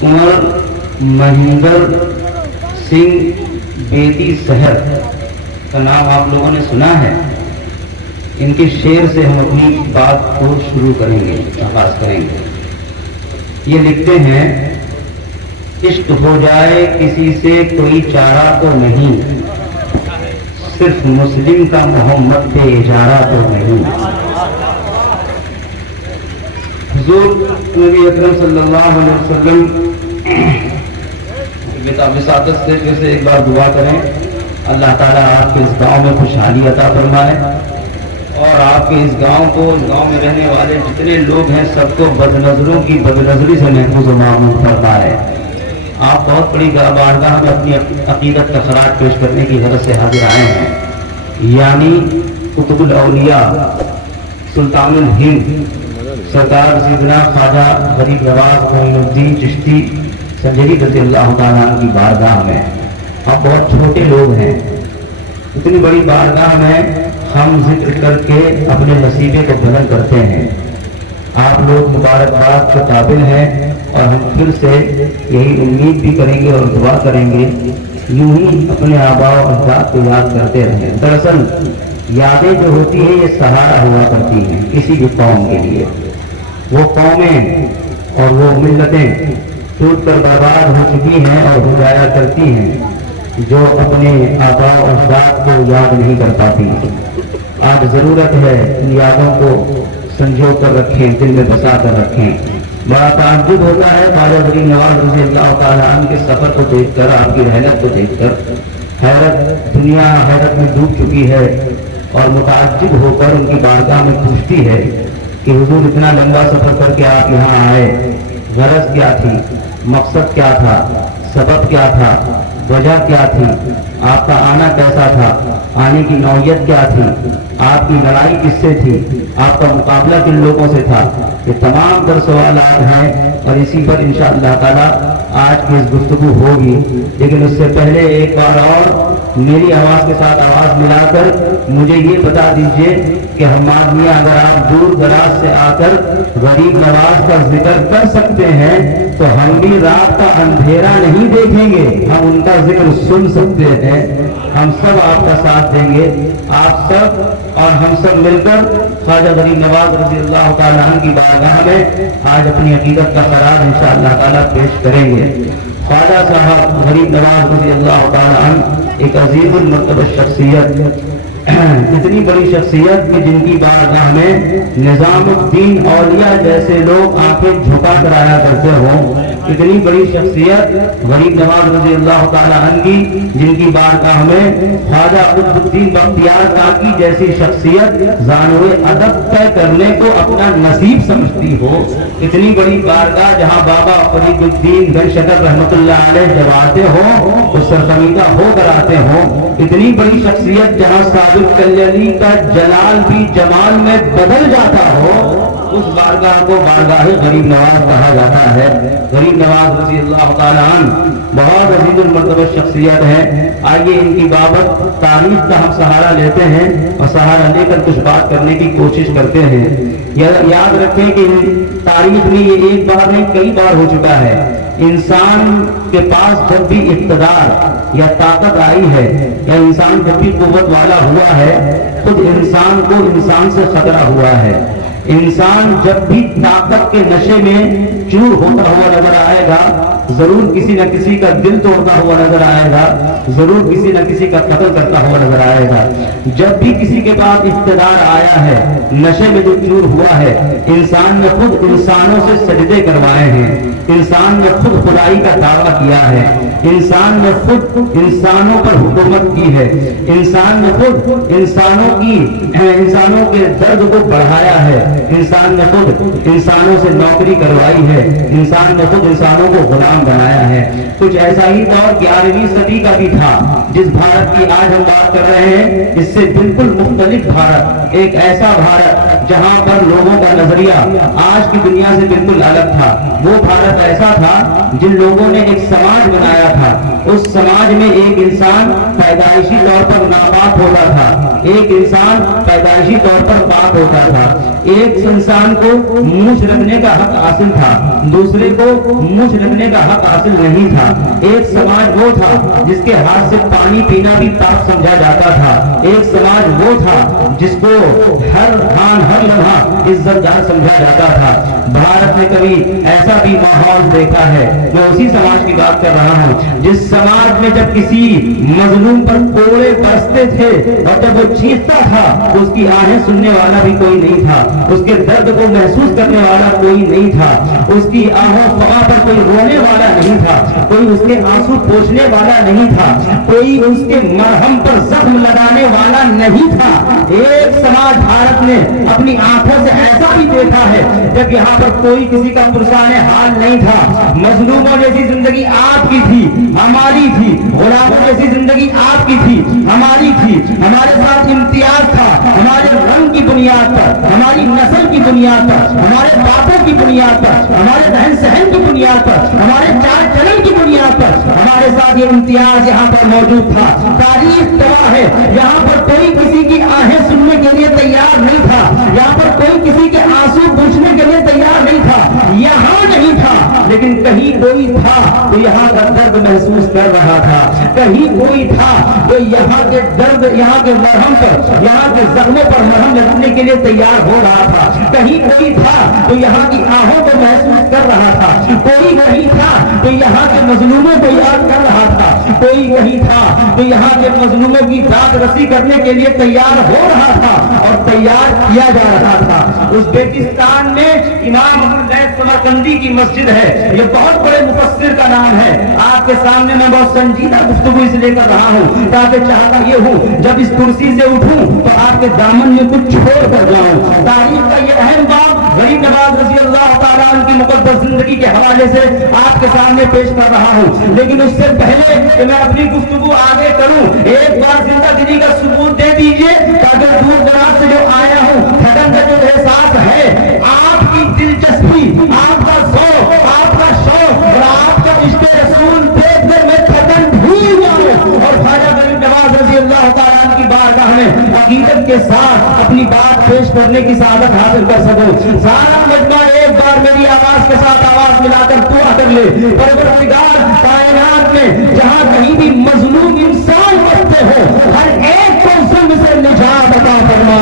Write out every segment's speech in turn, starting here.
कुंवर महेंद्र सिंह बेदी शहर का नाम आप लोगों ने सुना है। इनके शेर से हम अपनी बात को शुरू करेंगे, आगाज करेंगे। ये लिखते हैं, इश्क हो जाए किसी से कोई चारा तो नहीं, सिर्फ मुस्लिम का मोहम्मद पे इजारा तो नहीं। हुजूर नबी अकरम सल्लल्लाहु अलैहि वसल्लम विसादत से फिर से एक बार दुआ करें, अल्लाह ताला आपके इस गांव में खुशहाली अता फरमाए और आपके इस गांव को, इस गांव में रहने वाले जितने लोग हैं सबको बदनजरों की बदनजरी से महफूज व मामून फरमाए। आप बहुत बड़ी बारगाह में अपनी अकीदत का खराज पेश करने की गरज से हाजिर आए हैं, यानी कुतुबुल औलिया सुल्तानुल हिंद सरदार सैयदना ख्वाजा गरीब नवाज मोइनुद्दीन चिश्ती संजरी रज़ी अल्लाह तआला की बारगाह में। आप बहुत छोटे लोग हैं, इतनी बड़ी बारगाह में हम जिक्र करके अपने नसीबे को बुलंद करते हैं। आप लोग मुबारकबाद के काबिल हैं और हम फिर से यही उम्मीद भी करेंगे और दुआ करेंगे यूं ही अपने आबा और अजदाद को याद करते रहें। दरअसल यादें जो होती हैं ये सहारा हुआ करती हैं किसी भी कौम के लिए। वो कौमें और वो मिल्लतें टूट कर बर्बाद हो चुकी हैं और हो जाया करती हैं जो अपने आबा और अजदाद को याद नहीं कर पाती। आज ज़रूरत है इन यादों को संजो कर रखें, दिल में बसा कर रखें। बड़ा ताज्जुब होता है ख्वाजा गरीब नवाज रज़ी अल्लाह तआला अन्हु के सफ़र को देखकर, आपकी रहमत को देखकर हैरत, दुनिया हैरत में डूब चुकी है और मुताज्जिब होकर उनकी बारगाह में पूछती है कि हुजूर इतना लंबा सफ़र करके आप यहाँ आए, गरज क्या थी, मकसद क्या था, सबब क्या था, वजह क्या थी, आपका आना कैसा था, आने की नौयत क्या थी, आपकी लड़ाई किससे थी, आपका मुकाबला किन लोगों से था। ये तमाम तर सवालात हैं और इसी पर इंशाअल्लाह ताला आज की इस गुफ्तगू होगी। लेकिन उससे पहले एक बार और मेरी आवाज़ के साथ आवाज़ मिलाकर मुझे ये बता दीजिए कि हम आदमी अगर आप दूर दराज से आकर गरीब नवाज का जिक्र कर सकते हैं तो हम भी रात का अंधेरा नहीं देखेंगे, हम उनका जिक्र सुन सकते हैं। हम सब आपका साथ देंगे, आप सब और हम सब मिलकर ख्वाजा गरीब नवाज रज़ी अल्लाह तआला अन्हु की बारगाह में आज अपनी अकीदत का खराज इंशाअल्लाह ताला पेश करेंगे। ख्वाजा साहब गरीब नवाज रज़ी अल्लाह तआला अन्हु एक अजीजुल मर्तबा शख्सियत, इतनी बड़ी शख्सियत कि जिनकी बारगाह में निजामुद्दीन औलिया जैसे लोग आंखें झुका कर आया करते हों। इतनी बड़ी शख्सियत गरीब नवाज रज़ी अल्लाह तआला अन्हु की, जिनकी बारगाह में ख्वाजा कुतुबुद्दीन बख्तियार काकी जैसी शख्सियत ज़ानुए अदब तय करने को अपना नसीब समझती हो। इतनी बड़ी बारगाह जहाँ बाबा फरीदुद्दीन गंशकर रहमतुल्लाह अलैह जब आते हो उस सरखमीदा होकर आते हो। इतनी बड़ी शख्सियत जहाँ साबिक़ कल्याणी का जलाल भी जमाल में बदल जाता हो, उस बारगाह को बारगाह गरीब नवाज कहा जाता है। गरीब नवाज रज़ी अल्लाह तआला अन्हु बहुत अजीजुल मर्तबा शख्सियत है। आइए इनकी बाबत तारीख का हम सहारा लेते हैं और सहारा लेकर कुछ बात करने की कोशिश करते हैं। याद रखें कि तारीख में ये एक बार नहीं कई बार हो चुका है। इंसान के पास जब भी इक़्तिदार या ताकत आई है या इंसान जब भी कुव्वत वाला हुआ है, खुद इंसान को इंसान से खतरा हुआ है। इंसान जब भी ताकत के नशे में चूर होता हुआ नजर आएगा, जरूर किसी न किसी का दिल तोड़ता हुआ नजर आएगा, जरूर किसी न किसी का कत्ल करता हुआ नजर आएगा। जब भी किसी के पास इक़्तिदार आया है, नशे में जो चूर हुआ है, इंसान ने खुद इंसानों से सजदे करवाए हैं, इंसान ने खुद खुदाई का दावा किया है, इंसान ने खुद इंसानों पर हुकूमत की है, इंसान ने खुद इंसानों के दर्द को बढ़ाया है, इंसान ने खुद इंसानों से नौकरी करवाई है, इंसान ने खुद इंसानों को गुलाम बनाया है। कुछ ऐसा ही दौर 11वीं सदी का भी था। जिस भारत की आज हम बात कर रहे हैं, इससे बिल्कुल मुख्तलिफ भारत, एक ऐसा भारत जहां पर लोगों का नजरिया आज की दुनिया से बिल्कुल अलग था। वो भारत ऐसा था जिन लोगों ने एक समाज बनाया था। उस समाज में एक इंसान पैदाइशी तौर पर नापाक होता था, ایک انسان پیدائشی طور پر پاک ہوتا تھا، ایک انسان کو مونچھ رکھنے کا حق حاصل تھا، دوسرے کو مونچھ رکھنے کا حق حاصل نہیں تھا۔ ایک سماج وہ تھا جس کے ہاتھ سے پانی پینا بھی پاک سمجھا جاتا تھا، ایک سماج وہ تھا جس کو ہر خان ہر لمحہ عزت دار سمجھا جاتا تھا۔ بھارت میں کبھی ایسا بھی ماحول دیکھا ہے، میں اسی سماج کی بات کر رہا ہوں جس سماج میں جب کسی مظلوم پر کوڑے برستے تھے اور جب وہ چیختا تھا تو اس کی آہیں سننے والا بھی کوئی نہیں تھا، اس کے درد کو محسوس کرنے والا کوئی نہیں تھا، اس کی آہوں فغاں پر کوئی رونے والا نہیں تھا، کوئی اس کے آنسو پوچھنے والا نہیں تھا، کوئی اس کے مرہم پر زخم لگانے والا نہیں تھا۔ ایک سماج بھارت نے اپنی آنکھوں سے ایسا بھی دیکھا ہے جب یہاں پر کوئی کسی کا پرسان حال نہیں تھا، مظلوموں جیسی زندگی آپ کی تھی، ہماری تھی، غلاموں جیسی زندگی آپ کی تھی، ہماری تھی، ہمارے ساتھ امتیاز تھا، ہمارے رنگ کی بنیاد پر، ہماری نسل کی بنیاد پر، ہمارے باپوں کی بنیاد پر، ہمارے رہن سہن کی بنیاد پر، ہمارے چال چلن کی بنیاد پر ہمارے ساتھ یہ امتیاز یہاں پر موجود تھا۔ تاریخ گواہ ہے، یہاں پر کوئی کسی کی آہیں سننے کے لیے تیار نہیں تھا، یہاں پر کوئی کسی کے آنسو پوچھنے کے لیے تیار نہیں تھا، یہاں نہیں تھا، لیکن کہیں کوئی تھا تو یہاں کا درد محسوس کر رہا تھا، کہیں کوئی تھا تو یہاں کے درد، یہاں کے مرہم پر، یہاں کے زخموں پر مرہم لگانے کے لیے تیار ہو رہا تھا، کہیں کوئی تھا تو یہاں کی آہوں کو محسوس کر رہا تھا، کوئی کہیں تھا تو یہاں کے مظلوموں کو یاد کر رہا تھا، کوئی کہیں تھا تو یہاں کے مظلوموں کی داد رسی کرنے کے لیے تیار ہو رہا تھا اور تیار کیا جا رہا تھا۔ ازبیکستان میں امام ابواللیث سمرقندی کی مسجد ہے، یہ بہت بڑے مفسر کا نام ہے۔ آپ کے سامنے میں بہت سنجیدہ گفتگو اس لیے کر رہا ہوں تاکہ چاہتا یہ ہوں جب اس کرسی سے اٹھوں تو آپ کے دامن میں کچھ چھوڑ کر جاؤں۔ تاریخ کا یہ اہم باب غریب نواز رضی اللہ تعالیٰ عنہ کی مقدس زندگی کے حوالے سے آپ کے سامنے پیش کر رہا ہوں، لیکن اس سے پہلے کہ میں اپنی گفتگو آگے کروں ایک بار زندہ دلی کا ثبوت دے دیجئے تاکہ دور دراز سے جو آیا ہوں تھکن کا جو احساس ہے، آپ کی دلچسپی، آپ کا ذوق، آپ کا شوق اور آپ کا عشق رسول دیکھ کر میں تھکن بھول جاؤں اور خواجہ غریب نواز رضی اللہ تعالیٰ عنہ کی بارگاہ میں عقیدت کے ساتھ اپنی بات پیش کرنے کی سعادت حاصل کر سکوں۔ سارا مجمع ایک بار میری آواز کے ساتھ آواز ملا کر دعا کر لے، پروردگار کائنات میں جہاں کہیں بھی مظلوم انسان بستے ہو ہر ایک کو ظلم سے نجات عطا فرما،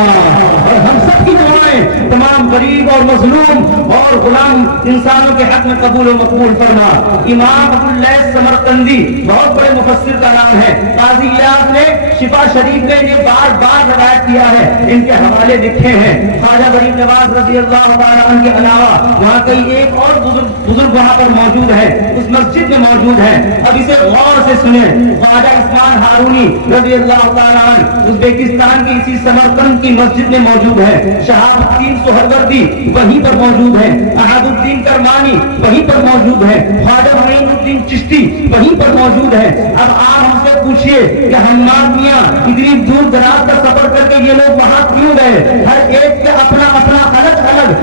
اور ہم سب کی دعائیں تمام غریب اور مظلوم اور غلام انسانوں کے حق میں قبول و مقبول فرما۔ امام ابواللیث سمرقندی بہت بڑے مفسر کا نام ہے، قاضی ایاز نے شفا شریف میں یہ بار بار روایت کیا ہے، ان کے حوالے لکھے ہیں۔ خواجہ غریب نواز رضی اللہ تعالیٰ عنہ کے علاوہ وہاں کئی ایک اور بزرگ وہاں پر موجود ہے، اس مسجد میں موجود ہے، اب اسے غور سے سنیں۔ خواجہ عثمان ہارونی رضی اللہ تعالیٰ عنہ ازبیکستان کی اسی سمرقند کی مسجد میں موجود ہے، شہاب الدین سہروردی وہیں پر موجود ہے، احد الدین کرمانی وہیں پر موجود ہے، خواجہ معین الدین چشتی وہیں پر موجود ہے۔ اب آپ ہم سے پوچھئے کہ حماد میاں اتنی دور دراز کا سفر کر کے یہ لوگ وہاں کیوں گئے؟ ہر ایک کا اپنا اپنا الگ الگ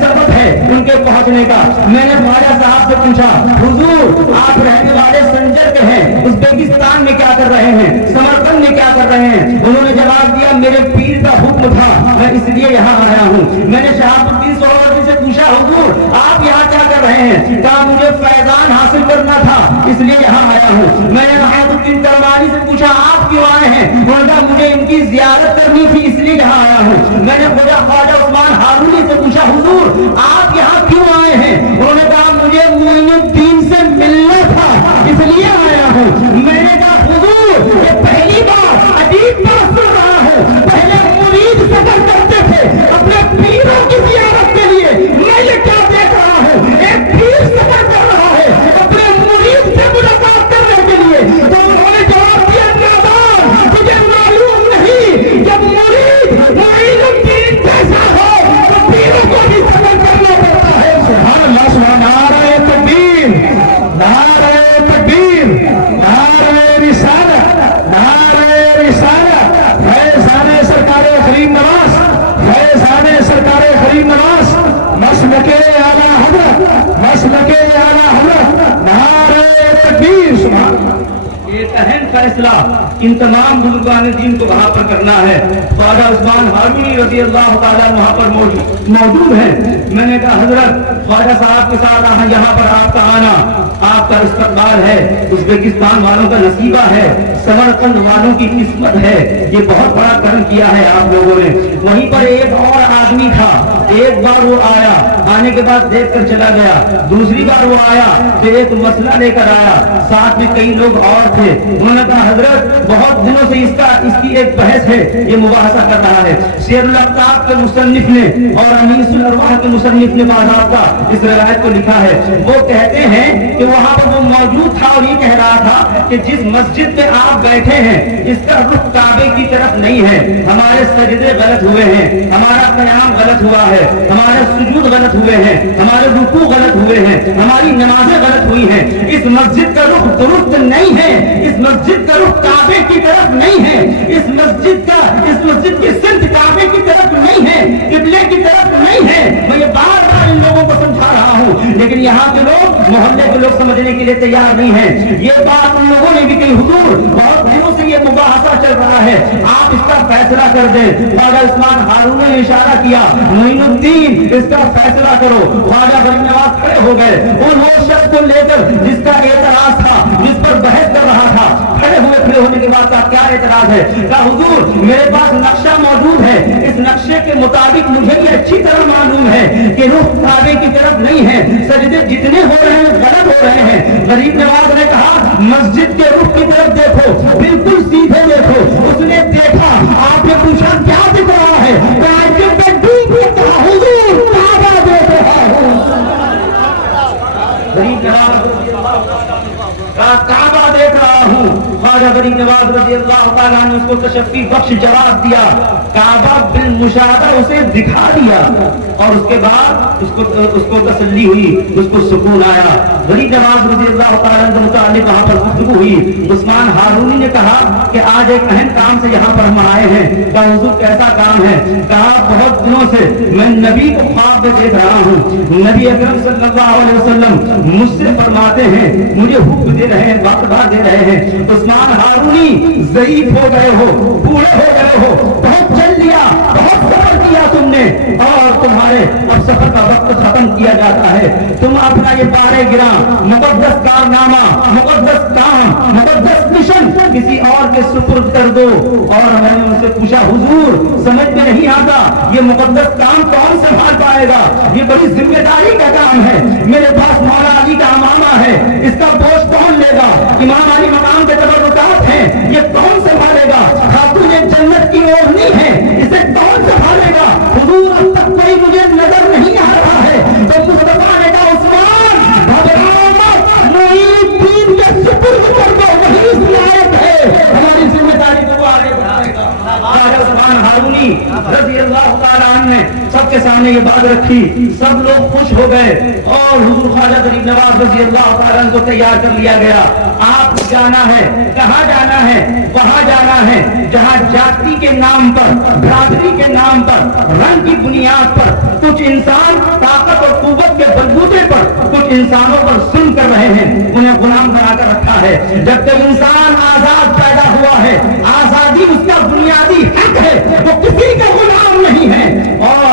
سبب ہے ان کے پہنچنے کا۔ میں نے خواجہ صاحب سے پوچھا، حضور آپ رہنے والے سنجر کے ہیں، ازبیکستان میں کیا کر رہے ہیں، سمرقند میں کیا کر رہے ہیں؟ انہوں نے جواب دیا میرے پیر کا حکم تھا میں اس لیے یہاں آیا ہوں۔ میں نے شہاب الدین سہروردی سے پوچھا، حضور آپ یہاں کیا کر رہے ہیں؟ کہا مجھے فیضان حاصل کرنا تھا اس لیے یہاں آیا ہوں۔ میں نے احد الدین کرمانی سے پوچھا آپ کیوں آئے ہیں؟ انہوں نے کہا مجھے ان کی زیارت کرنی تھی اس لیے یہاں آیا ہوں۔ میں نے خواجہ عثمان ہارونی سے پوچھا، حضور آپ یہاں کیوں آئے ہیں؟ انہوں نے کہا مجھے معین الدین سے ملنا تھا اس لیے آیا ہوں۔ میں نے کہا حضور یہ پہلی بار عجیب بات سن رہا ہوں، پہلے مرید سفر کرتے تھے اپنے پیروں کی زیارت کے لیے، میں یہ کیا دیکھ رہا ہوں ایک پیر سفر کر رہا ہے اپنے مرید سے ملاقات کرنے کے لیے۔ تو انہوں نے جواب دیا نادان تجھے معلوم نہیں جب مرید معین الدین جیسا ہو تو پیروں کو بھی سفر کرنا پڑتا ہے۔ سبحان اللہ، سبحان نعرہ تکبیر، نعرہ تکبیر، نعرہ رسالت، نعرہ رسالت، فیضان سرکار غریب نواز، فیضان سرکار غریب نواز، مسلک اعلیٰ حضرت، مسلک اعلیٰ حضرت، نعرہ تکبیر۔ سبحان ایک اہم फैसला इन तमाम बुजुर्गान दीन को वहां पर करना है। ख्वाजा उस्मान हारूनी रज़ी अल्लाह ताला वहां पर मौजूद है। मैंने कहा हजरत ख्वाजा साहब के साथ यहाँ पर आपका आना, आपका इस्तकबाल है, उज़्बेकिस्तान वालों का नसीबा है, समरकंद वालों की किस्मत है, ये बहुत बड़ा कर्म किया है आप लोगों ने। वहीं पर एक और आदमी था, एक बार वो आया, आने के बाद देख कर चला गया, दूसरी बार वो आया तो एक मसला लेकर आया, साथ में कई लोग और थे। उन्होंने कहा हजरत बहुत दिनों से इसकी एक बहस है, ये मुबाहसा कर रहा है। शेरुल अफ्ताब के मुसन्निफ ने और अनीसुल अरवाह के मुसन्निफ ने बाज़ाब्ता इस रिवायत को लिखा है। वो कहते हैं कि वहां पर वो मौजूद था और ये कह रहा था कि जिस मस्जिद में आप बैठे हैं इसका रुख काबे की तरफ नहीं है, हमारे सजदे गलत हुए हैं, हमारा क़याम गलत हुआ है, हमारे सुजूद गलत हुए हैं, हमारे रुकू गलत हुए हैं, हमारी नमाजें गलत हुई हैं, इस मस्जिद का रुख दुरुस्त नहीं है, इस मस्जिद का रुख काबे की तरफ नहीं है, इस मस्जिद की सिमत काबे की तरफ नहीं है, किबले की तरफ नहीं है। मैं ये बार बार इन लोगों को समझा रहा हूँ, लेकिन यहाँ के लोग, मोहल्ले के लोग समझने के लिए तैयार नहीं है। ये बात उन लोगों ने भी कही, हुजूर बहुत दिनों से ये मुबाहसा चल रहा है, आप इसका फैसला कर दे। ख्वाजा उस्मान हारून ने इशारा किया, मोइनुद्दीन इसका फैसला करो। ख्वाजा गरीब नवाज खड़े हो गए, उन शख्स को लेकर जिसका एतराज था, जिस पर बहस कर रहा था, खड़े होने के बाद का क्या एतराज है? कहा हुजूर मेरे पास नक्शा मौजूद है, इस नक्शे के मुताबिक मुझे ये अच्छी तरह मालूम है कि रुख काबे की तरफ नहीं है, सजदे जितने हो रहे हैं गलत हो रहे हैं। गरीब नवाज ने कहा मस्जिद के रुख की तरफ देखो, बिल्कुल सीधे देखो। उसने देखा, आपने पूछा क्या दिख रहा है? काबा देख रहा हूँ। ख्वाजा गरीब नवाज रज़ी अल्लाह ताला ने उसको तशफ़ी बख्श जवाब दिया, काबा बिल मुशाहदा उसे दिखा दिया और उसके बाद उसको तसल्ली हुई, उसको सुकून आया। गरीब नवाज रज़ी अल्लाह ताला के मुतालिक वहाँ पर गुफ्तगू हुई। उस्मान हारूनी ने कहा कि आज एक अहम काम से यहाँ पर हम आए हैं। कहा हुजूर कैसा काम है? कहा बहुत दिनों से मैं नबी को ख्वाब में देख रहा हूँ, नबी अकरम सल्लल्लाहु अलैहि वसल्लम मुझसे फरमाते हैं, मुझे हुक्म दे रहे हैं, वाक़दा दे रहे हैं। उस्मान हारूनी ज़ईफ़ हो गए हो, बूढ़े हो गए हो, बहुत चल लिया, बहुत सफर किया तुमने और तुम्हारे अब सफर का वक्त खत्म किया जाता है। तुम अपना ये बारे गिरा मुक़द्दस कारनामा, मुक़द्दस काम, मुक़द्दस मिशन किसी और के सुपुर्द कर दो। और मैंने उनसे पूछा हुजूर समझ में नहीं आता ये मुक़द्दस काम कौन संभाल पाएगा? ये बड़ी जिम्मेदारी का काम है, मेरे पास मौला अली का अमामा है, इसका बोझ कौन लेगा? इमाम अली मकाम के तबर्रुकात हैं, ये कौन संभालेगा? खातून जन्नत की ओढ़नी है, इसे कौन संभालेगा? हुजूर अब तक कोई मुझे नजर नहीं आ रहा है। तो मुस्तफा ने कहा उस्मान घबराओ मत, मोइनुद्दीन के सुपुर्द कर दो, वही इस लायक है, हमारी जिम्मेदारी को आगे बढ़ाएगा। ख्वाजा उस्मान हारूनी रज़ी अल्लाह ताला अन्हु ने सबके सामने ये बात रखी, सब लोग खुश हो गए और हुजूर ख्वाजा गरीब नवाज रज़ी अल्लाह ताला अन्हु को तैयार कर लिया गया। आप जाना है, कहाँ जाना है? वहां जाना है जहां जाति के नाम पर, बरादरी के नाम पर, रंग की बुनियाद पर कुछ इंसान ताकत और कुव्वत के बलबूते पर कुछ इंसानों पर जुल्म कर रहे हैं, उन्हें गुलाम बनाकर रखा है। जब तक इंसान आजाद पैदा हुआ है, आजादी उसका बुनियादी हक है, वो किसी का गुलाम नहीं है। और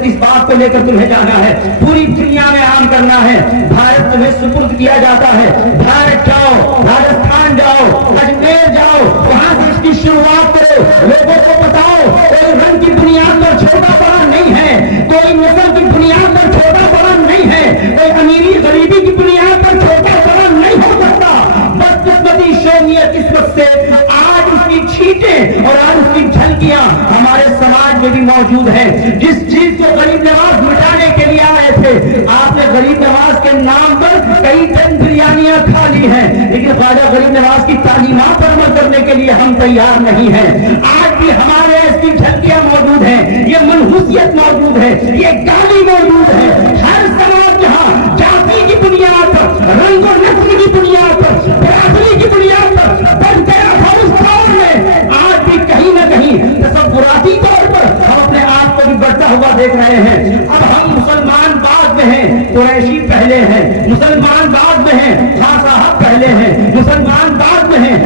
इस बात को लेकर तुम्हें जाना है, पूरी दुनिया में आम करना है। भारत तुम्हें सुपुर्द किया जाता है, भारत जाओ, राजस्थान जाओ, अजमेर जाओ, वहां से इसकी शुरुआत करो, लोगों को बताओ कोई रंग की बुनियाद पर छोटा बड़ा नहीं है, कोई नस्ल की बुनियाद पर छोटा बड़ा नहीं है, कोई अमीरी गरीबी की बुनियाद पर छोटा बड़ा नहीं हो सकता। बदकिस्मती शोनियत किस्मत से आज उसकी छींटें और आज उसकी झलकियां हमारे समाज में भी मौजूद है। जिस चीज को गरीब नवाज मिटाने के लिए आए थे, आपने गरीब नवाज के नाम पर कई टन बिरयानियां खा ली हैं, लेकिन ख्वाजा गरीब नवाज की तालीमात पर अमल करने के लिए हम तैयार नहीं हैं। आज भी हमारे इसकी झलकियां मौजूद हैं, ये मनहूसियत मौजूद है, ये गाली मौजूद है। हर समाज जहां जाति की बुनियाद पर, रंग और नस्ल की बुनियाद पर, बरादरी की बुनियाद पर बन गया था, उस दौर में आज भी कहीं ना कहीं तसव्वुराती तौर पर हम अपने आप को भी बढ़ता हुआ देख रहे हैं। अब हम मुसलमान बाद में हैं, कुरैशी पहले हैं, मुसलमान बाद में हैं, खां साहब पहले हैं, मुसलमान बाद में हैं,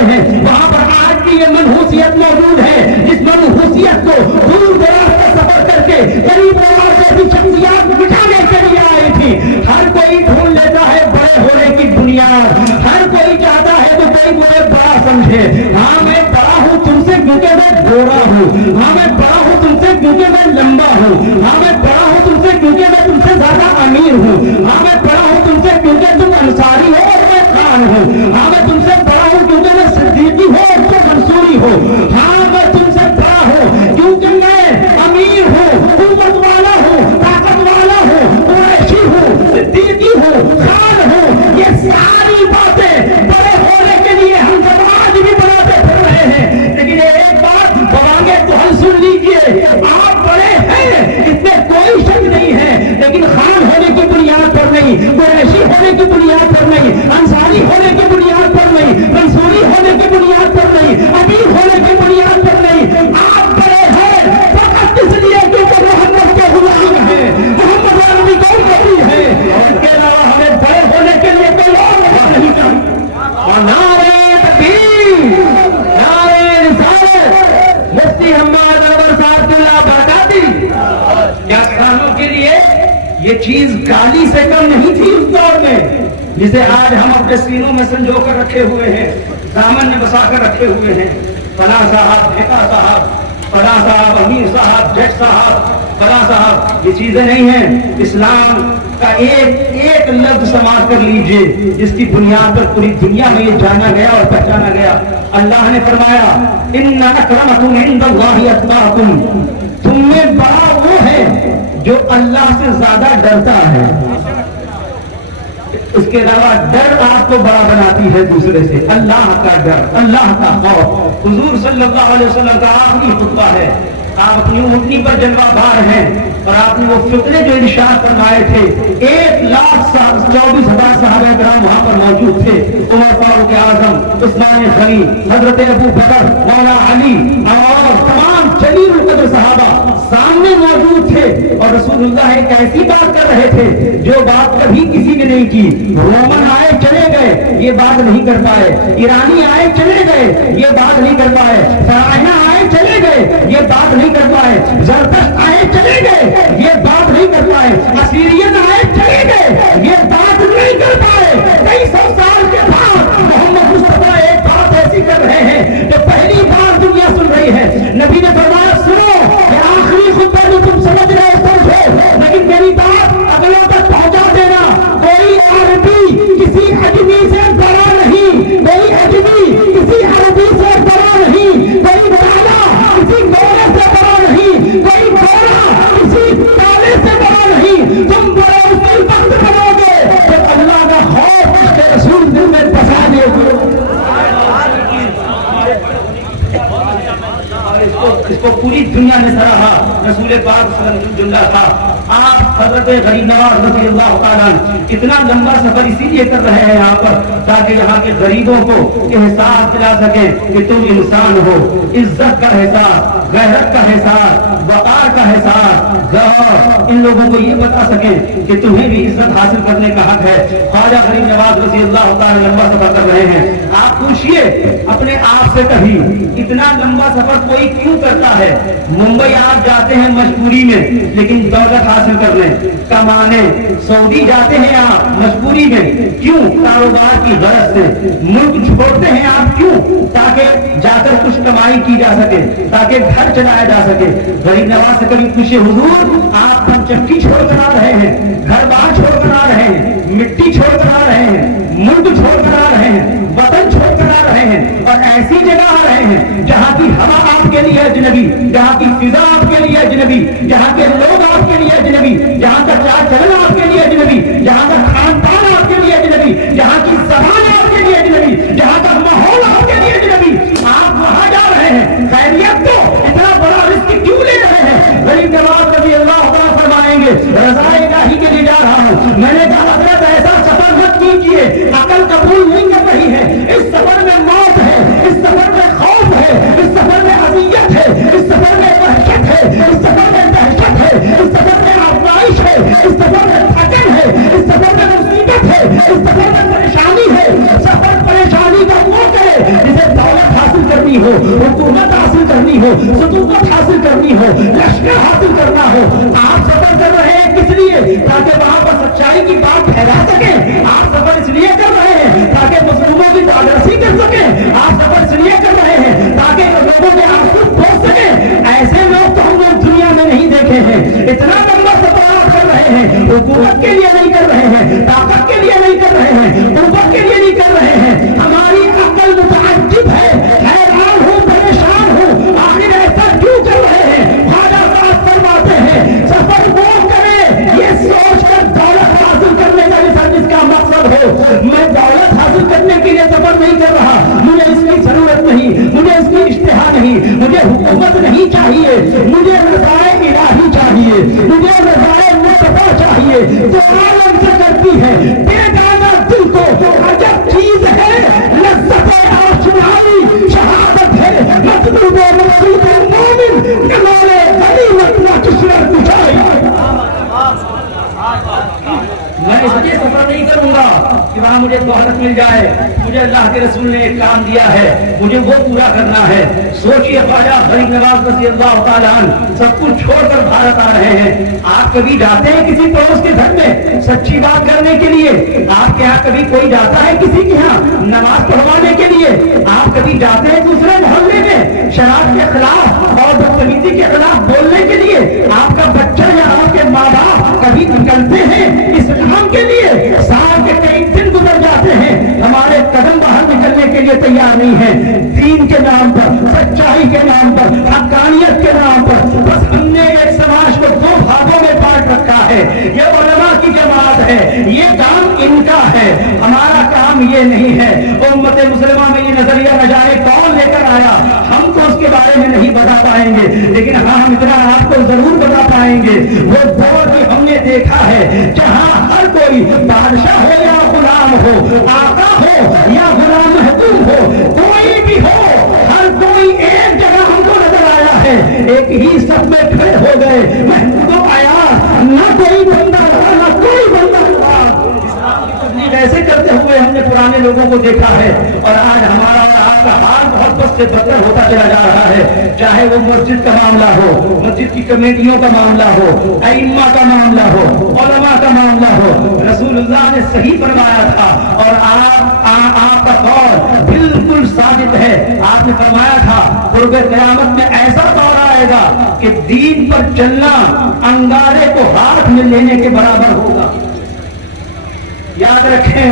رہے ہیں وہاں پر آج بھی یہ منحوسیت موجود ہے، جس منحوسیت کو دور دراز کا سفر کر کے غریب نواز جیسی شخصیات مٹانے کے لیے آئی تھی۔ ہر کوئی ڈھونڈ لیتا ہے بڑے ہونے کی بنیاد، ہر کوئی چاہتا ہے تو کوئی مجھے بڑا سمجھے۔ ہاں میں بڑا ہوں تم سے کیونکہ میں گورا ہوں، ہاں میں بڑا ہوں تم سے کیونکہ میں لمبا ہوں، ہاں میں بڑا ہوں تم سے کیونکہ میں تم سے زیادہ امیر ہوں، ہاں میں بڑا ہوں تم سے کیونکہ تم انصاری ہو اور میں خان ہوں، ہاں میں تم سے بڑا ہوں کیونکہ میں صدیقی ہوں اور تم منصوری ہو، ہاں میں تم سے بڑا ہوں کیونکہ میں امیر ہوں، قوت والا ہوں، طاقت والا ہوں، قریشی ہوں، صدیقی ہوں، خان ہوں۔ یہ ساری باتیں بڑے ہونے کے لیے ہم سب آج بھی بناتے پھر رہے ہیں، لیکن ایک بات بوانگے تو ہم سن لیجئے، آپ بڑے ہیں اس میں کوئی شک نہیں ہے، لیکن خان ہونے کی بنیاد پر نہیں، قریشی ہونے کی بنیاد پر نہیں، انصاری ہونے کی بنیاد پر نہیں، منصوری ہونے کی بنیاد پر نہیں، امیر ہونے کی بنیاد پر نہیں، آپ بڑے ہیں فقط اس لیے کیونکہ محمد کے غلام ہیں، محمد عربی کو نبی ہے، اور اس کے علاوہ ہمیں بڑے ہونے کے لیے کوئی اور وجہ نہیں چاہیے۔ اور نعرہ تکبیر، نعرہ رسالت، مفتی حماد انور صاحب کی برکاتی۔ کیا خانوں کے لیے یہ چیز گالی سے کم نہیں تھی اس دور میں، جسے آج ہم اپنے سینوں میں سنجو کر رکھے ہوئے ہیں، دامن میں بسا کر رکھے ہوئے ہیں؟ فلاں صاحب، ٹھیکا صاحب، فلاں صاحب، امیر صاحب، جج صاحب، فلاں صاحب، یہ چیزیں نہیں ہیں۔ اسلام کا ایک لفظ سماعت کر لیجئے جس کی بنیاد پر پوری دنیا میں یہ جانا گیا اور پہچانا گیا۔ اللہ نے فرمایا ان اکرمکم عند اللہ اتقاکم، تم میں بڑا وہ ہے جو اللہ سے زیادہ ڈرتا ہے۔ اس کے علاوہ ڈر آپ کو بڑا بناتی ہے دوسرے سے، اللہ کا ڈر، اللہ کا خوف۔ حضور صلی اللہ علیہ وسلم کا آخری خطبہ ہے، آپ اپنی اونٹنی پر جلوہ بار ہیں اور آپ نے وہ فتنے جو ارشاد فرمائے تھے، 1,24,000 صحابہ کرام وہاں پر موجود تھے، عمر فاروق اعظم، عثمان غنی، حضرت ابو بکر، مولا علی اور تمام جلیل القدر صحابہ سامنے موجود تھے، اور رسول اللہ ایک ایسی بات کر رہے تھے جو بات کبھی کسی نے نہیں کی۔ رومن آئے چلے گئے، یہ بات نہیں کر پائے، ایرانی آئے چلے گئے، یہ بات نہیں کر پائے، فراعنہ آئے چلے گئے، یہ بات نہیں کر پائے، زرتشت آئے چلے گئے، یہ بات نہیں کر پائے، اسیرین آئے چلے گئے، یہ بات نہیں کر پائے۔ کئی سو سال کے بعد محمد مصطفیٰ ایک بات ایسی کر رہے ہیں جو پہلی بار دنیا سن رہی ہے۔ نبی نے فرمایا سنو، یہ آخری خطبہ جو تم سمجھ رہے سمجھو، لیکن میری بات اگلوں تک پہنچا دینا۔ کوئی عربی کسی اجمی سے بڑا نہیں، کوئی اجمی کسی عربی سے بڑا نہیں، کوئی بالا کسی گورے سے بڑا نہیں، کوئی گورا کسی کالے سے بڑا نہیں۔ تم بڑے اس کی وقت بنو گے جب اللہ کا خوف اس کے رسول دل میں بسا دے گے۔ اس کو پوری دنیا نے سراہا۔ رسول پاک صلی اللہ علیہ وسلم تھا، آپ حضرت غریب نواز رضی اللہ تعالیٰ اتنا لمبا سفر اسی لیے کر رہے ہیں یہاں پر تاکہ یہاں کے غریبوں کو احساس دلا سکیں کہ تم انسان ہو، عزت کا احساس، غیرت کا احساس، وقار کا احساس، اور ان لوگوں کو یہ بتا سکیں کہ تمہیں بھی عزت حاصل کرنے کا حق ہے۔ خواجہ غریب نواز رضی اللہ تعالیٰ لمبا سفر کر رہے ہیں۔ آپ پوچھئے اپنے آپ سے کبھی اتنا لمبا سفر کوئی کیوں کرتا ہے؟ ممبئی آپ جاتے ہیں مجبوری میں، لیکن دولت حاصل کرنے، کمانے۔ سعودی جاتے ہیں آپ مجبوری میں، کیوں؟ کاروبار کی غرض سے۔ ملک چھوڑتے ہیں آپ کیوں؟ تاکہ جا کر کچھ کمائی کی جا سکے، تاکہ گھر چلایا جا سکے۔ غریب نواز سے کبھی پوچھے حضور آپ پنچکی چھوڑ کر آ رہے ہیں، گھر بار چھوڑ کر آ رہے ہیں، مٹی چھوڑ کر آ رہے ہیں، ملک چھوڑ کر آ رہے ہیں، وطن چھوڑ کر آ رہے ہیں، اور ایسی جگہ آ رہے ہیں جہاں کی ہوا آپ کے لیے اجنبی، جہاں کی فضا آپ کے لیے اجنبی، جہاں کے لوگ آپ کے لیے اجنبی، جہاں کا چال چلن آپ کے لیے اجنبی، جہاں کا کھان پان آپ کے لیے اجنبی، جہاں کی زبان آپ کے لیے اجنبی، جہاں کا ماحول آپ کے لیے اجنبی۔ آپ وہاں جا رہے ہیں، خیریت تو اتنا بڑا رزق کیوں لے رہے ہیں؟ غریب نواز رضی اللہ تعالیٰ فرمائیں گے رضا الہی کے لیے جا رہا ہوں۔ میں نے کہا حضرت ایسا سفر مت کیجیے، عقل قبول نہیں کر رہی ہے۔ اس سفر میں موت ہے، اس سفر میں خوف ہے، اس سفر میں اذیت ہے، اس سفر میں وحشت ہے، اس سفر میں دہشت ہے۔ हुकूमत हासिल करनी हो, सतूकत हासिल करनी हो, लश्कर हासिल करना हो, आप सफर कर रहे हैं किस लिए? ताकि वहां पर सच्चाई की बात फैला सके। आप सफर इसलिए कर रहे हैं ताकि मुस्लिमों की जागृति कर सके। आप सफर इसलिए कर रहे हैं ताकि लोगों में आंसू पहुंच सके। ऐसे लोग तो हम लोग दुनिया में नहीं देखे हैं। इतना लंबा सफर आप कर रहे हैं, हुकूमत के लिए नहीं कर रहे हैं, ताकत के लिए नहीं कर रहे हैं, ऊपर के लिए नहीं कर रहे हैं। हमारी अकल मुतअज्जिब है, हैरान हूं, परेशान हूं, आखिर ऐसा क्यों कर रहे हैं? ख्वाजा साहब फरमाते हैं सफर वो करे ये सोच कर दौलत हासिल करने का जिसका मकसद हो। मैं दौलत हासिल करने के लिए सफर नहीं कर रहा, मुझे इसकी जरूरत नहीं, मुझे इसकी इश्तिहा नहीं, मुझे हुकूमत नहीं चाहिए, मुझे रज़ाए इलाही चाहिए, मुझे रज़ाए मुस्तफा चाहिए जो आलम से करती है बेगाना दिल को अजब चीज है। लज़्ज़त आशनाई शहादत है, मतलूब मकसूद मोमिन कमाले गनीमत व किस्मत कुशाई। मैं इसलिए सफर नहीं करूंगा कि वहां मुझे दौलत मिल जाए। मुझे अल्लाह के रसूल ने एक काम दिया है, मुझे वो पूरा करना है। सोचिए ख्वाजा गरीब नवाज रज़ी अल्लाह तआला अन्हु सब कुछ छोड़कर भारत आ रहे हैं। आप कभी जाते हैं किसी पड़ोस के घर में सच्ची बात करने के लिए? आपके यहाँ कभी कोई जाता है किसी के यहाँ नमाज पढ़वाने के लिए? आप कभी जाते हैं दूसरे मोहल्ले में शराब के खिलाफ और बदतमीजी के खिलाफ बोलने के लिए? आपका बच्चा या आपके माँ बाप कभी निकलते हैं इस्लाम के लिए? साल के कई दिन गुजर जाते हैं, हमारे कदम बाहर निकलने के लिए तैयार नहीं है। दीन के नाम पर, सच्चाई के नाम पर, हक़ानियत के नाम पर बस हमने एक समाज को दो भागों में बांट रखा है। ये उलमा की जमात है, ये काम इनका है, हमारा काम ये नहीं है। उम्मत मुस्लिमा में ये नजरिया न जाने कौन लेकर आया, हम तो उसके बारे में नहीं बता पाएंगे, लेकिन हाँ हम इतना आपको जरूर बता पाएंगे। वो दौर भी हमने देखा है जहाँ हर कोई बादशाह हो या गुलाम हो, आका हो या गुलाम महतूम हो, कोई भी हो, हर कोई एक जगह हमको नजर आया है, एक ही सब में खड़े हो गए। महमूदो आया न कोई बंदा रहा, न कोई बंदा रहा। इस्लाम की तबलीग ऐसे करते हुए हमने पुराने लोगों को देखा है, और आज हमारा और आपका हाल बहुत बद से बदतर होता चला जा रहा है। चाहे वो मस्जिद का मामला हो, मस्जिद की कमेटियों का मामला हो, अइम्मा का मामला हो, उलमा का मामला हो। रसूलुल्लाह ने सही फरमाया था, और आपका कौल बिल्कुल साबित है। आपने फरमाया था क़ुर्ब क़यामत में ऐसा दौर आएगा कि दीन पर चलना अंगारे को हाथ में लेने के बराबर होगा। याद रखें,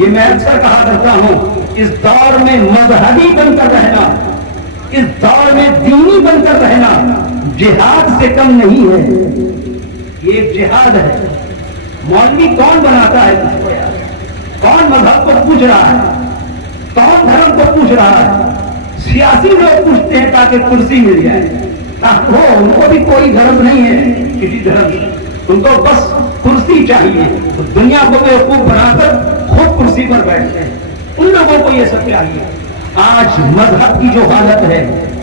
ये मैं अक्सर कहा करता हूं, इस दौर में मजहबी बनकर रहना, इस दौर में दीनी बनकर रहना जिहाद से कम नहीं है। ये एक जिहाद है। मौलवी कौन बनाता है इसको यार? कौन मजहब को पूछ रहा है? कौन धर्म को पूछ रहा है? सियासी लोग पूछते हैं ताकि कुर्सी मिल जाए। हो उनको भी कोई धर्म नहीं है किसी धर्म से, उनको बस कुर्सी चाहिए। तो दुनिया को बेवकूफ बनाकर खुद कुर्सी पर बैठते हैं। उन लोगों को ये सब चाहिए। आज मजहब की जो हालत है,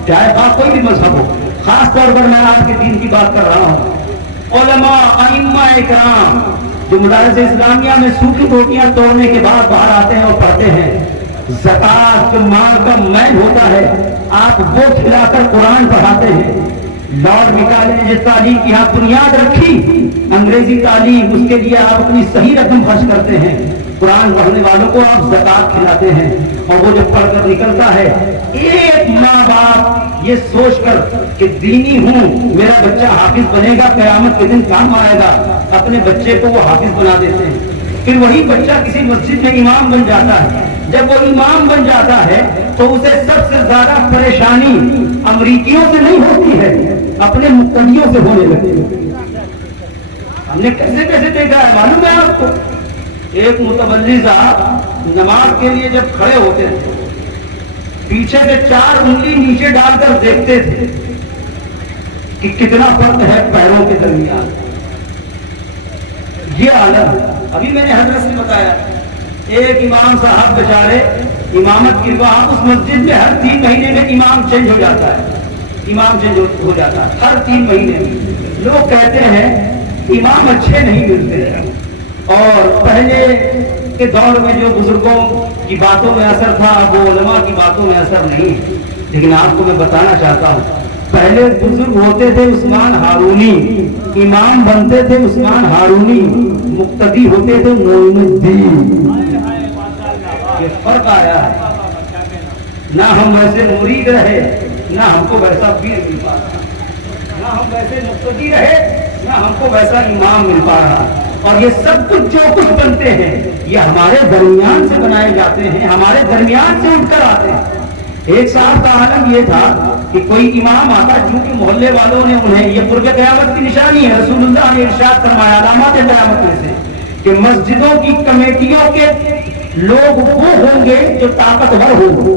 चाहे बात कोई भी मजहब हो, खास तौर पर मैं आज के दिन की बात कर रहा हूँ, उलमा अइम्मा इकराम जो मदारिस इस्लामिया में सूखी रोटियां तोड़ने के बाद बाहर आते हैं और पढ़ते हैं, ज़कात जो माल का मैल होता है आप वो खिलाकर कुरान पढ़ाते हैं। लॉर्ड मिकाइल ने जिस तालीम की यहाँ बुनियाद रखी, अंग्रेजी तालीम, उसके लिए आप अपनी सही रकम खर्च करते हैं। कुरान पढ़ने वालों को आप ज़कात खिलाते हैं, और वो जो पढ़कर निकलता है, एक माँ बाप ये सोचकर कि दीनी हूँ, मेरा बच्चा हाफिज बनेगा, क़यामत के दिन काम आएगा, अपने बच्चे को वो हाफिज बना देते हैं। फिर वही बच्चा किसी मस्जिद में इमाम बन जाता है। जब वो इमाम बन जाता है तो उसे सबसे ज्यादा परेशानी अमरीकियों से नहीं होती है, अपने मुक्तदियों से होने लगती है। हमने कैसे कैसे देखा है मालूम है आपको? एक मुतवल्ली साहब नमाज के लिए जब खड़े होते थे, पीछे से 4 उंगली नीचे डालकर देखते थे कि कितना फर्क है पैरों के दरमियान। ये हालत अभी मैंने हजरत से बताया, एक इमाम साहब बेचारे इमामत की वहां उस मस्जिद में हर 3 महीने में इमाम चेंज हो जाता है, इमाम चेंज हो जाता है हर 3 महीने में। लोग कहते हैं इमाम अच्छे नहीं मिलते हैं, और पहले के दौर में जो बुजुर्गों की बातों में असर था वो उलमा की बातों में असर नहीं है। لیکن آپ کو میں بتانا چاہتا ہوں پہلے بزرگ ہوتے تھے عثمان ہارونی، امام بنتے تھے عثمان ہارونی، مقتدی ہوتے تھے معین الدین۔ یہ فرق آیا ہے، نہ ہم ویسے مرید رہے نہ ہم کو ویسا پیر مل پا رہا، نہ ہم ویسے مقتدی رہے نہ ہم کو ویسا امام مل پا رہا۔ اور یہ سب کچھ جو کچھ بنتے ہیں یہ ہمارے درمیان سے بنائے جاتے ہیں، ہمارے درمیان سے اٹھ کر آتے ہیں۔ ایک صاحب کا عالم یہ تھا کہ کوئی امام آتا، چونکہ محلے والوں نے انہیں، یہ قرب قیامت کی نشانی ہے، رسول اللہ نے ارشاد فرمایا علامات قیامت میں سے کہ مسجدوں کی کمیٹیوں کے لوگ وہ ہوں گے جو طاقتور ہوں گے،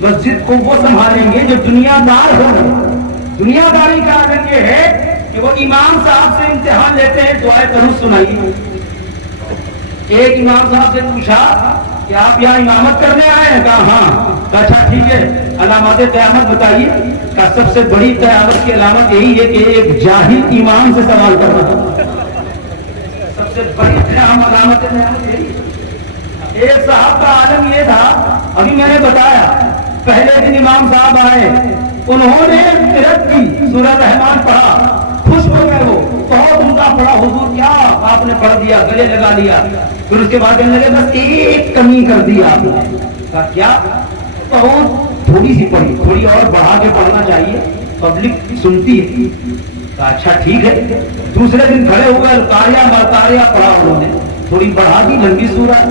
مسجد کو وہ سنبھالیں گے جو دنیا دار ہوں گے۔ دنیا داری کا عالم یہ ہے کہ وہ امام صاحب سے امتحان لیتے ہیں، دعائے تنوس سنائیے۔ ایک امام صاحب سے پوچھا کہ آپ یہاں امامت کرنے آئے ہیں؟ کہا ہاں۔ کہا اچھا ٹھیک ہے، علامات قیامت بتائیے۔ کہا سب سے بڑی قیامت کی علامت یہی ہے کہ ایک جاہل امام سے سوال کرنا، سب سے بڑی علامت قیامت یہی ہے۔ ایک صاحب کا عالم یہ تھا، ابھی میں نے بتایا، پہلے دن امام صاحب آئے، انہوں نے قرأت کی، سورہ رحمان پڑھا، خوش ہو گئے، وہ بہت عمدہ پڑھا حضور، کیا آپ نے پڑھ دیا، گلے لگا لیا۔ پھر اس کے بعد کہنے لگے بس ایک کمی کر دی آپ نے۔ کہا کیا؟ بہت تھوڑی سی پڑھی، تھوڑی اور بڑھا کے پڑھنا چاہیے، پبلک سنتی ہے۔ کہا اچھا ٹھیک ہے۔ دوسرے دن کھڑے ہوئے، القاریہ مالقاریہ پڑھا انہوں نے، تھوڑی بڑھا دی، لمبی سورہ۔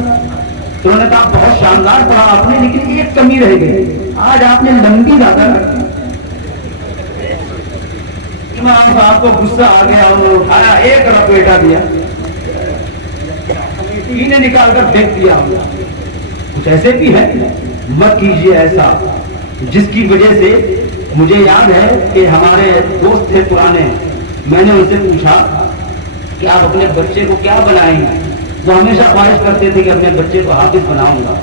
تو انہوں نے کہا بہت شاندار پڑھا آپ نے، لیکن ایک کمی رہ گئی، آج آپ نے لمبی زیادہ کر دی۔ امام صاحب کو غصہ آ گیا، انہوں نے اٹھایا، ایک لپیٹا دیا، نے نکال کر پھینک دیا۔ کچھ ایسے بھی ہے، مت کیجیے ایسا، جس کی وجہ سے مجھے یاد ہے کہ ہمارے دوست تھے پرانے، میں نے ان سے پوچھا کہ آپ اپنے بچے کو کیا بنائیں گے؟ وہ ہمیشہ خواہش کرتے تھے کہ اپنے بچے کو حافظ بناؤں گا۔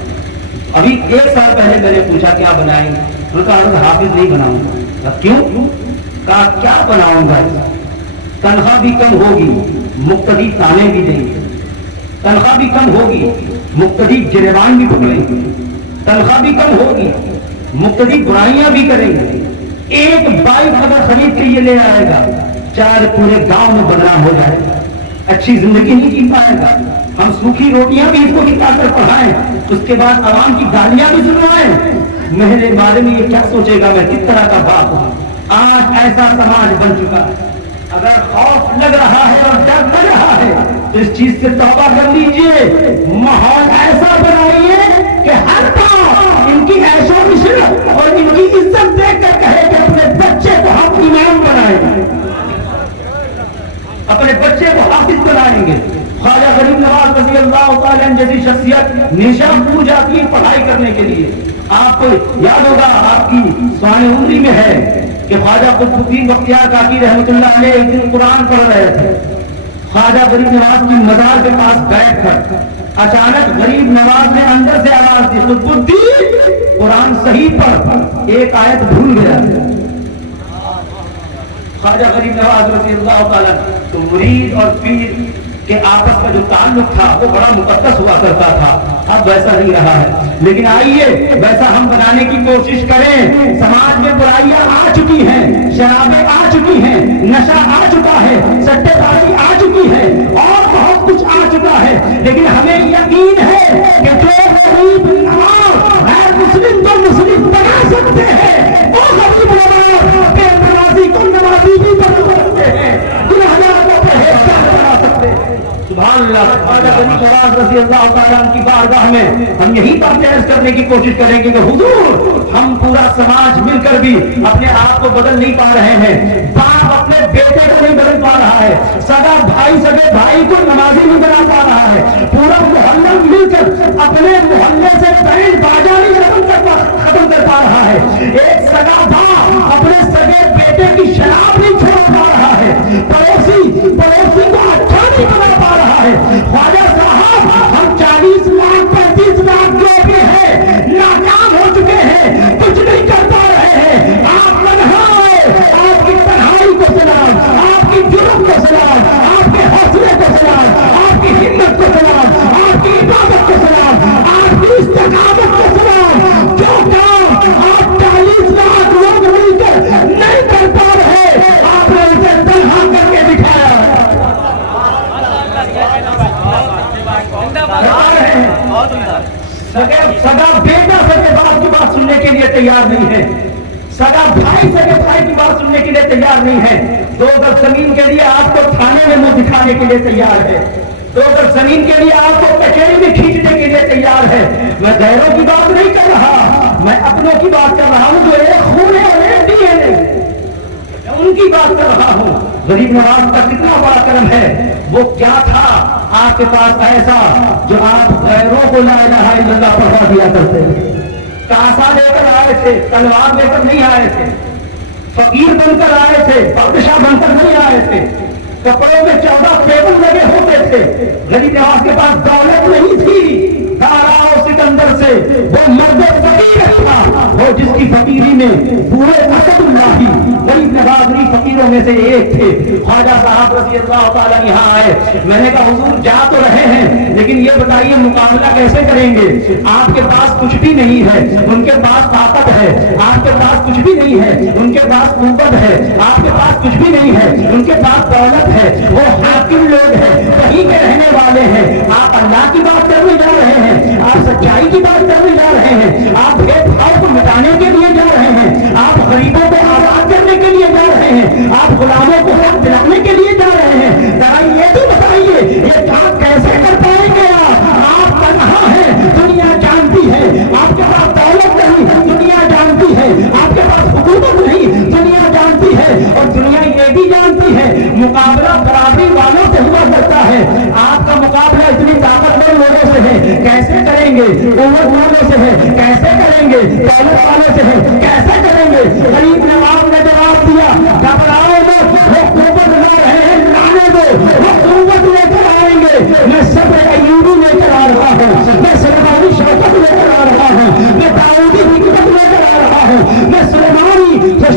ابھی ایک سال پہلے میں نے پوچھا کیا بنائیں گے؟ انہوں نے کہا حافظ نہیں بناؤں گا۔ کیوں؟ کہا کیا بناؤں گا، تنخواہ بھی کم ہوگی، مقتدی تانے بھی دیں گے، تنخواہ بھی کم ہوگی، مقتدی گریبان بھی پکڑیں گے، تنخواہ بھی کم ہوگی، مقتدی برائیاں بھی کریں گے، ایک بائک اگر خرید کے یہ لے آئے گا، چار پورے گاؤں میں بدنام ہو جائے گا، اچھی زندگی نہیں جی پائے گا۔ ہم سوکھی روٹیاں بھی اس کو کھلا کر پڑھائیں، اس کے بعد عوام کی گالیاں بھی سنوائیں، میرے بارے میں یہ کیا سوچے گا میں کس طرح کا باپ ہوں۔ آج ایسا سماج بن چکا ہے، اگر خوف لگ رہا ہے اور ڈر لگ رہا ہے تو اس چیز سے توبہ کر لیجیے، ماحول ایسا بنائیے کہ ہر بات ان کی عیش و عشرت اور ان کی عزت دیکھ کر کہے کہ اپنے بچے کو ہم امام بنائیں گے، اپنے بچے کو حافظ بنائیں گے۔ خواجہ غریب نواز رضی اللہ تعالیٰ عنہ جیسی شخصیت نشان پور جاتی ہے پڑھائی کرنے کے لیے۔ آپ کو یاد ہوگا، آپ کی سوانح عمری میں ہے کہ خواجہ قطب الدین بختیار کاکی رحمۃ اللہ علیہ ایک دن قرآن پڑھ رہے تھے، خواجہ غریب نواز کی مزار کے پاس بیٹھ کر اچانک غریب نواز نے اندر سے آواز دی، قطب الدین قرآن صحیح پڑھ، ایک آیت بھول گیا۔ خواجہ غریب نواز رضی اللہ تعالیٰ، تو مرید اور پیر کہ آپس کا جو تعلق تھا وہ بڑا مقدس ہوا کرتا تھا، اب ویسا نہیں رہا ہے۔ لیکن آئیے ویسا ہم بنانے کی کوشش کریں۔ سماج میں برائیاں آ چکی ہیں، شرابیں آ چکی ہیں، نشہ آ چکا ہے، سٹے بازی آ چکی ہے، اور بہت کچھ آ چکا ہے، لیکن ہمیں یقین ہے کہ جو غریب نواز غیر مسلم کو مسلم بنا سکتے ہیں، وہ غریب نواز غیر نمازی کو نمازی بھی بنا سکتے ہیں، گنہگار کو پرہیزگار بنا سکتے ہیں۔ سبحان اللہ۔ خواجہ غریب نواز رضی اللہ تعالیٰ عنہ کی بارگاہ میں ہم یہی بات عرض کرنے کی کوشش کریں گے کہ حضور ہم پورا سماج مل کر بھی اپنے آپ کو بدل نہیں پا رہے ہیں، باپ اپنے بیٹے کو نہیں بدل پا رہا ہے، سگا بھائی سگے بھائی کو نمازی نہیں بنا پا رہا ہے، پورا محلہ مل کر اپنے محلے سے بینڈ باجا نہیں ختم کر پا رہا ہے، ایک سگا باپ اپنے سگے بیٹے کی شراب نہیں چھوڑ پا رہا ہے، پڑوسی کو اچھا نہیں بنا پا رہا ہے۔ خواجہ صاحب ہم 40 لاکھ 35 لاکھ لوگ ہیں، ناکام ہو چکے ہیں، کچھ نہیں کر پا رہے ہیں۔ آپ تنہا ہے، آپ کی تنہائی کو سلام، آپ کی جرم کو سلام، آپ کے حوصلے کو سلام، آپ کی ہمت کو سلام، آپ کی عبادت کو سلام، آپ کی استقامت کو سلام۔ सगा बेटा सगे बाप की बात सुनने के लिए तैयार नहीं है, सगा भाई सगे भाई की बात सुनने के लिए तैयार नहीं है, 2 गज जमीन के लिए आपको थाने में मुंह दिखाने के लिए तैयार है, 2 गज जमीन के लिए आपको कचहरी में खींचने के लिए तैयार है। मैं गैरों की बात नहीं कर रहा, मैं अपनों की बात कर रहा हूं, जो एक खून है और एक डीएनए, उनकी बात कर रहा हूं। गरीब नवाज का कितना बड़ा कर्म है, वो क्या था आपके पास ऐसा जो आप गैरों को ला इलाहा इल्लल्लाह पढ़ा दिया करते थे, कासा लेकर आए थे, तलवार लेकर नहीं आए थे, फकीर बनकर आए थे, बादशाह बनकर नहीं आए थे, कपड़ों में 14 टेबल लगे होते थे। गरीब नवाज के पास दौलत नहीं थी, दाराओ सिकंदर से वो मर्द फकीर था, वो जिसकी फकीरी में पूरे असदुल्लाही गरीब नवाज भी फकीरों में से एक थे। ख्वाजा साहब रज़ी अल्लाह ताला यहाँ आए, मैंने कहा हुजूर जा तो रहे हैं, लेकिन ये बताइए मुकाबला कैसे करेंगे, आपके पास कुछ भी नहीं है, उनके पास ताकत है, आपके पास कुछ भी नहीं है, उनके पास कुव्वत है, आपके पास कुछ भी नहीं है, उनके पास दौलत है, वो हाकिम लोग हैं, वहीं के रहने वाले हैं, आप अल्लाह की बात करने जा रहे हैं, आप सच्चाई की बात करने जा रहे हैं, आप भेदभाव को मिटाने के लिए जा रहे हैं, आप गरीबों को आजाद करने के लिए जा रहे हैं, आप गुलामों को हक दिलाने के लिए जा रहे हैं। जरा ये तो बताइए ये काम कैसे कर पाएंगे आप तन्हा हैं, दुनिया जानती है, आपके पास दौलत नहीं, दुनिया जानती है, आपके पास हुकूमत नहीं, दुनिया जानती है, और दुनिया ये भी जानती है मुकाबला बराबरी वालों से हुआ करता है। आपका मुकाबला इतनी ताकतवर लोगों से है, कैसे करेंगे, उम्र वालों से है, कैसे करेंगे, दौलत वालों से है, कैसे करेंगे। गरीब नवाज ने जवाब दिया, घबराओ मत, वो कुव्वत ला रहे हैं, लाने दो, वो कुव्वत लेकर आएंगे। मैं सब्र अय्यूबी लेकर आ रहा हूँ, मैं सलमानी शौकत लेकर आ रहा हूँ, मैं दाऊदी हिकमत लेकर आ रहा हूँ, मैं सुलेमानी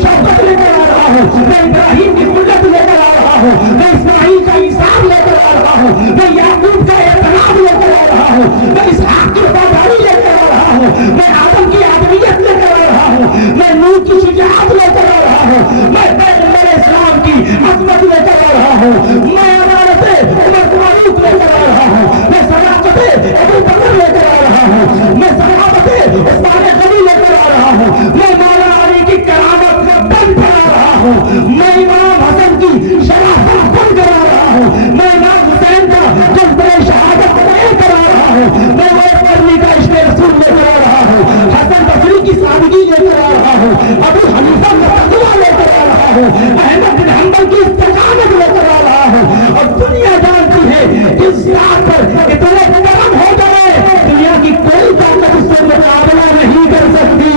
शौकत लेकर आ रहा हूँ, मैं इब्राहिम की कुल्लत लेकर आ रहा हूँ, मैं इस्माइल का इंसाफ लेकर आ रहा हूँ, मैं याकूब का एतनाब लेकर आ रहा हूँ, मैं इसहाक की वफादारी लेकर आ रहा हूँ, मैं आदम की आदमियत लेकर आ रहा हूँ, मैं नूह की शुजाअत लेकर आ रहा हूँ, मैं पैगंबर इस्लाम की अज़मत लेकर आ रहा हूँ, मैं अदालत उमर फारूक लेकर आ रहा हूँ, मैं सदाकत अबू बकर लेकर आ रहा हूँ, मैं सहाबत उस्मान गनी लेकर आ रहा हूँ, मैं मौला अली की करामत बन कर आ रहा हूँ, मैं इमाम हसन की शराफत बन कर आ रहा हूँ, मैं इमाम हुसैन का जज्बे शहादत लेकर आ रहा हूँ, मैं वैसली का इश्क़ रसूल लेकर आ रहा हूँ, हसन बसरी की सादगी लेकर आ रहा हूँ, अबू हनीफा का तक़वा लेकर आ रहा हूँ, अहमद बिन हंबल की इस्तिक़ामत लेकर आ रहा हूँ। और दुनिया जानती है कि इस रात पर इतने कर्म हो गए, दुनिया की कोई ताकत उससे मुकाबला नहीं कर सकती।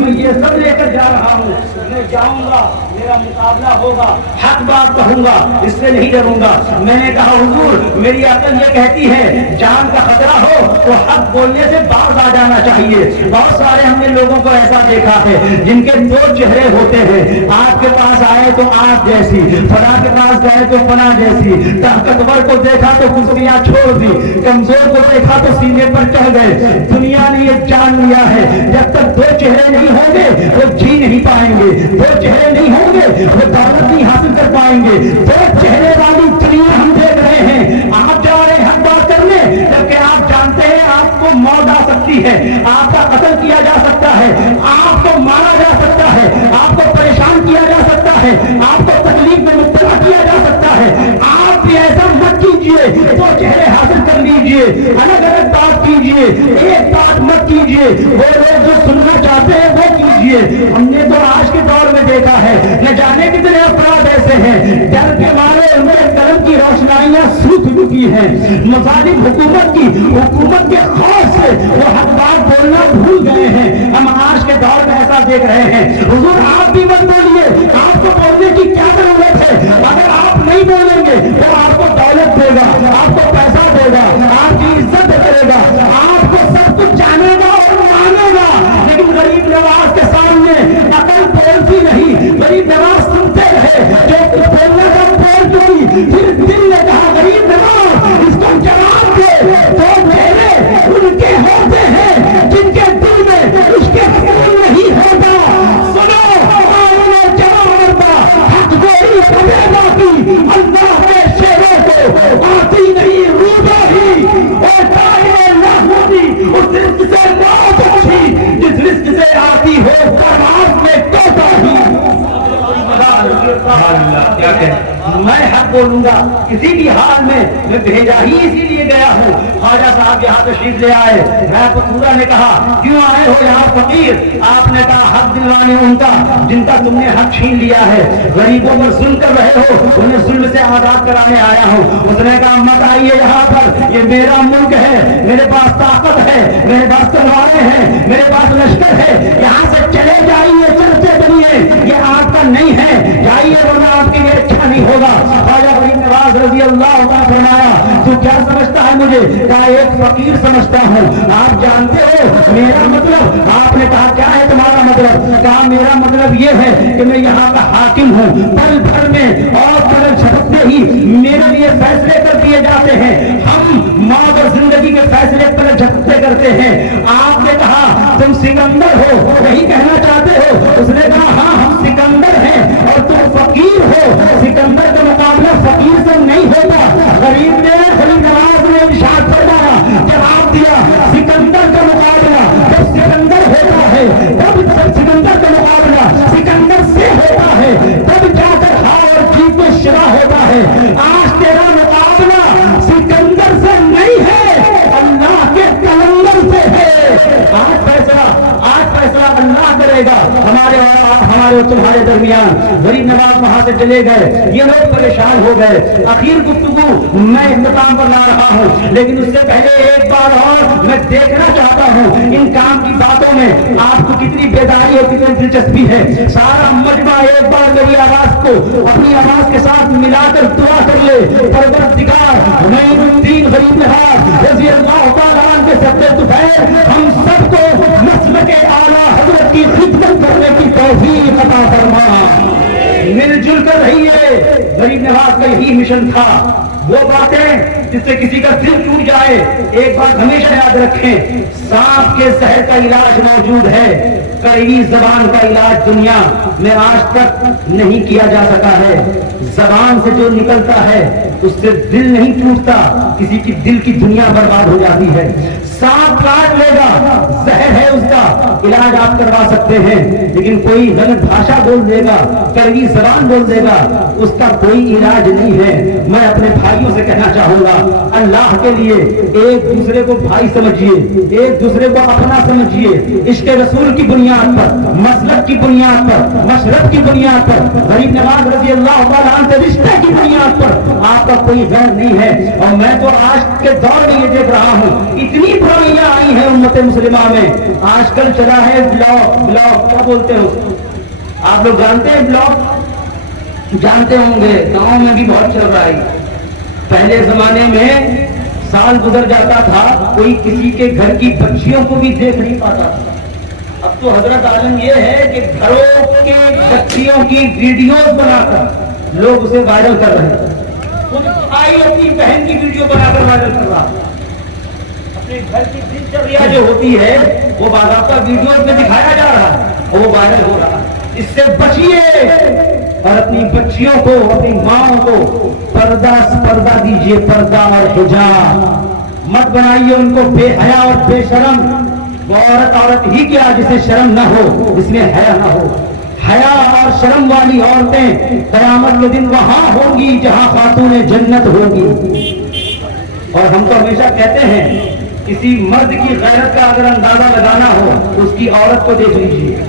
मैं ये सब लेकर जा रहा हूँ, मैं जाऊंगा, मेरा मुकाबला होगा, हक बात कहूंगा, इससे नहीं डरूंगा। मैंने कहा हुजूर मेरी अकल ये कहती है जान का खतरा हो तो हक बोलने से बाज आ जाना चाहिए। बहुत सारे हमने लोगों को ऐसा देखा है जिनके 2 चेहरे होते हैं, आपके पास आए तो आग जैसी, फला के पास गए तो फना जैसी, ताकतवर को देखा तो कुर्सियां छोड़ दी, कमजोर को देखा तो सीने पर चढ़ गए। दुनिया ने ये जान लिया है जब तक 2 चेहरे नहीं होंगे वो जी नहीं पाएंगे, 2 चेहरे नहीं होंगे वो दौलत नहीं हासिल कर पाएंगे। 2 चेहरे वाली दुनिया हम देख रहे हैं, आप जा रहे हैं हक बात करने, जबकि आप जानते हैं आपको मौत आ सकती है, आपका कत्ल किया जा सकता है, आपको मारा जा सकता है, आपको परेशान किया जा सकता है, आपको तकलीफ में मुब्तला किया जा सकता है। आप भी ऐसा मत कीजिए, 2 चेहरे हासिल कर लीजिए, अलग अलग बात कीजिए, एक बात मत कीजिए, वो लोग जो सुनना चाहते हैं वो कीजिए। हमने तो आज के दौर में देखा है, न जाने कितने अपराध ऐसे हैं, डर के मारे उनके कलम की रोशनाइयां सूख चुकी हैं, मुजालिम हुकूमत के खौफ से वो हक बात बोलना भूल गए हैं। हम आज के दौर में ऐसा देख रहे हैं। हुजूर आप भी मत बोलिए, आपको बोलने की क्या जरूरत है, अगर आप नहीं बोलेंगे तो आपको दौलत देगा, आपको पैसा देगा, आपकी इज्जत करेगा, आपको सब कुछ जानेगा और मानेगा। लेकिन गरीब नवाज के सामने अकल बोलती नहीं, गरीब नवाज सुनते रहे, जो कुछ बोलना था बोल चुकी, फिर दिल ने कहा गरीब नवाज इसको जवाब दे। 2 चेहरे उनके होते हैं जिनके दिल में उसके रसूल नहीं होता। सुनो जवाब हक गोरी की अल्लाह के हक बोलूंगा, किसी भी हाल में मैं भेजा ही इसीलिए गया हूँ। ख्वाजा साहब यहाँ तशरीफ ले आए। रायपुरा ने कहा क्यों आए हो यहाँ फकीर? आपने कहा हक दिलवाने उनका जिनका तुमने हक छीन लिया है, गरीबों पर जुल्म कर रहे हो, उन्हें जुल्म से आजाद कराने आया हूँ। उसने कहा मत आइए यहाँ पर, ये मेरा मुल्क है, मेरे पास ताकत है, मेरे पास तलवारें हैं, मेरे पास लश्कर है, यहाँ से चले जाइए, चलते बनिए, ये आपका नहीं है, जाइए वरना आपके लिए अच्छा नहीं होगा। ख्वाजा गरीब नवाज रजी अल्लाह तआला फरमाया तू क्या समझता है मुझे? कहा एक फकीर समझता हूँ। आप जानते हो मेरा मतलब? आपने कहा क्या है तुम्हारा मतलब? कहा मेरा मतलब ये है कि मैं यहाँ का हाकिम हूँ, पल भर में और पल झपकते ही मेरे लिए फैसले कर दिए जाते हैं। हम मौत और जिंदगी के फैसले पल झपकते करते हैं। आपने कहा तुम सिकंदर हो, यही कहना चाहते हो? उसने कहा हाँ हम सिकंदर हैं और तुम फकीर हो। सिकंदर का मुकाबला फकीर से नहीं होता। गरीब ने गरीब नवाज ने इरशाद फरमाया, जवाब दिया सिकंदर का मुकाबला जब सिकंदर होता है, तब सिकंदर का मुकाबला सिकंदर से होता है, तब जाकर हार और जीत में शिरा होता है। आज तेरा मुकाबला सिकंदर से नहीं है, अल्लाह के कलंदर से है। आज फैसला अल्लाह करेगा हमारे और तुम्हारे दरमियान। गरीब नवाज वहां से चले गए, ये लोग परेशान हो गए। आखिर गुफ्तगू मैं इख्तिताम पर ला रहा हूँ, लेकिन उससे पहले एक बार और मैं देखना चाहता हूँ इन काम की बातों में आपको कितनी बेदारी और कितनी दिलचस्पी है। सारा मजमा एक बार मेरी आवाज को अपनी आवाज के साथ मिलाकर दुआ कर ले। परवरदिगार मोइनुद्दीन गरीब नवाज रज़ी अल्लाह तआला अन्हु के सब्बे तुफैल हम सबको मसलक आला हज़रत की खिदमत करने की तौफीक अता फरमा। मिलजुल कर रहिए। गरीब नवाज का यही मिशन था। वो बातें जिससे किसी का दिल टूट जाए, एक बात हमेशा याद रखें, सांप के जहर का इलाज मौजूद है, कड़वी जबान का इलाज दुनिया में आज तक नहीं किया जा सका है। जबान से जो निकलता है उससे दिल नहीं टूटता, किसी की दिल की दुनिया बर्बाद हो जाती है। सांप काट लेगा, जहर है उसका, इलाज आप करवा सकते हैं, लेकिन कोई गलत भाषा बोल देगा, कड़वी जबान बोल देगा, उसका कोई इलाज नहीं है। मैं अपने भाइयों से कहना चाहूंगा, अल्लाह के लिए एक दूसरे को भाई समझिए, एक दूसरे को अपना समझिए। इश्क रसूल की बुनियाद पर, मसलक की बुनियाद पर, मशरब की बुनियाद पर, गरीब नवाज रज़ी अल्लाह तआला अन्हु से रिश्ते की बुनियाद पर आपका कोई गैर नहीं है। और मैं तो आज के दौर में ये देख रहा हूँ, इतनी बुराइयां आई हैं उम्मत मुस्लिमा में। आजकल चला है ब्लॉग, क्या बोलते हो आप लोग जानते हैं? ब्लॉग जानते होंगे, गांव में भी बहुत चल रहा है। पहले जमाने में साल गुजर जाता था, कोई किसी के घर की बच्चियों को भी देख नहीं पाता था। अब तो हजरत आलम ये है कि घरों के बच्चियों की वीडियोस बनाकर लोग उसे वायरल कर रहे हैं। खुद भाई अपनी बहन की वीडियो बनाकर वायरल कर रहा है। अपने घर की दिनचर्या जो होती है वो बाकायदा वीडियोस में दिखाया जा रहा है और वो वायरल हो रहा है। इससे बचिए और अपनी बच्चियों को, अपनी माओ को पर्दा दीजिए, पर्दा और हिजाब मत बनाइए उनको बेहया और बेशरम। वो औरत ही क्या जिसे शर्म ना हो, जिसमें हया ना हो। हया और शर्म वाली औरतें क़यामत के दिन वहां होंगी जहां खातूने जन्नत होगी। और हम तो हमेशा कहते हैं किसी मर्द की गैरत का अगर अंदाजा लगाना हो तो उसकी औरत को देख लीजिए।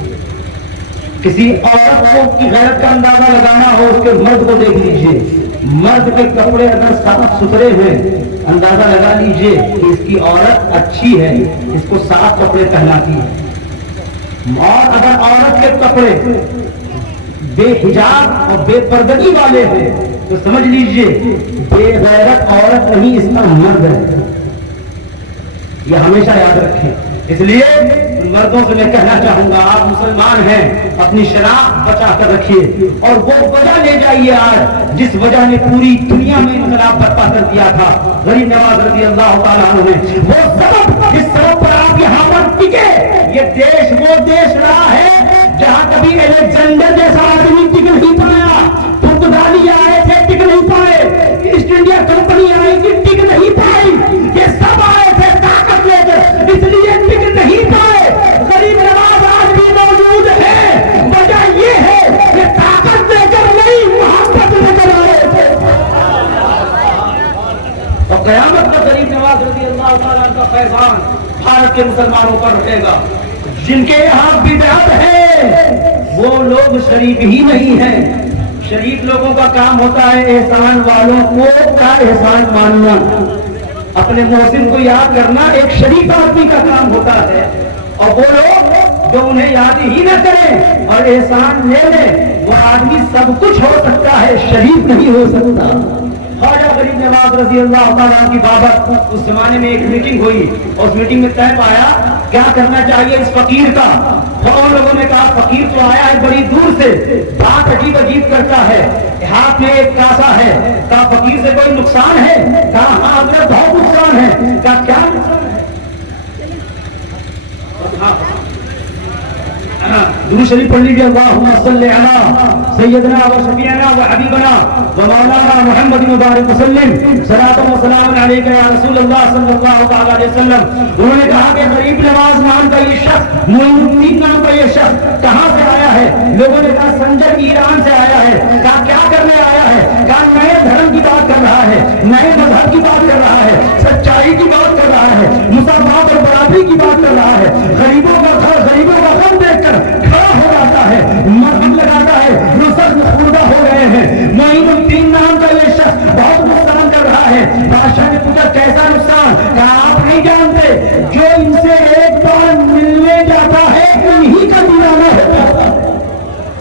किसी औरत को की गैरत का अंदाजा लगाना हो उसके मर्द को देख लीजिए। मर्द के कपड़े अगर साफ सुथरे हैं, अंदाजा लगा लीजिए कि इसकी औरत अच्छी है, इसको साफ कपड़े पहनाती है। और अगर औरत के कपड़े बेहिजाब और बेपर्दगी वाले हैं तो समझ लीजिए बेगैरत औरत नहीं, इसका मर्द है। यह हमेशा याद रखें। इसलिए मर्दों से मैं कहना चाहूंगा, आप मुसलमान हैं, अपनी शराब बचा कर रखिए और वो वजह ले जाइए आज जिस वजह ने पूरी दुनिया में इनकलाब बर्पा कर दिया था। गरीब नवाज रज़ी अल्लाह तआला अन्हु ने वो सबब, जिस सबब पर आप यहाँ पर टिके। ये देश वो देश रहा है जहाँ कभी अलेक्जेंडर जैसा आदमी टिक नहीं पाया, पुर्तगाली आए थे टिक नहीं पाए, ईस्ट इंडिया कंपनी आई थी टिक नहीं पाई, ये सब आए थे ताकत लेकर, इसलिए टिक नहीं पाए। गरीब नवाज आज भी मौजूद है, वजह ये है कि ताकत लेकर नहीं, मोहब्बत लेकर आए थे। مسلمانوں پر رہے گا. جن کے یہاں بدعت ہے وہ لوگ شریف ہی نہیں ہیں. شریف لوگوں کا کام ہوتا ہے احسان والوں کو کا احسان ماننا, اپنے محسن کو یاد کرنا ایک شریف آدمی کا کام ہوتا ہے. اور وہ لوگ جو انہیں یاد ہی نہ کریں اور احسان لے لیں, وہ آدمی سب کچھ ہو سکتا ہے, شریف نہیں ہو سکتا. خواجہ غریب نواز رضی اللہ تعالیٰ کی بابت اس زمانے میں ایک میٹنگ ہوئی, اور اس میٹنگ میں طے پایا کیا کرنا چاہیے اس فقیر کا. اور لوگوں نے کہا فقیر تو آیا ہے بڑی دور سے, بات عجیب عجیب کرتا ہے, ہاتھ میں ایک کاسا ہے, کہا فقیر سے کوئی نقصان ہے, کہا ہاں حضرت بہت نقصان ہے, کہا کیا نقصان ہے. درود شریف پڑھ لیجیے. اللہم صلی علی سیدنا و شفیعنا و حبیبنا و مولانا محمد مبارک وسلم, صلاۃ و سلام علیک یا رسول اللہ صلی اللہ تعالی علیہ وسلم. انہوں نے کہا کہ غریب نواز نام کا یہ شخص, معین الدین نام کا یہ شخص کہاں سے آیا ہے؟ لوگوں نے کہا سنجر ایران سے آیا ہے. کہا کیا کرنے آیا ہے؟ کہا نئے دھرم کی بات کر رہا ہے, نئے مذہب کی بات کر رہا ہے, سچائی کی بات کر رہا ہے, مساوات اور برابری کی بات کر رہا ہے. غریبوں کا غم دیکھ کر کھڑا ہو جاتا ہے, مرہم لگاتا ہے, رسل خوردہ ہو گئے ہیں. معین الدین نام کا یہ شخص بہت نقصان کر رہا ہے. بادشاہ نے پوچھا کیسا نقصان؟ کہا آپ نہیں جانتے, جو ان سے ایک بار ملنے جاتا ہے انہی کا دیوانہ ہوتا ہے,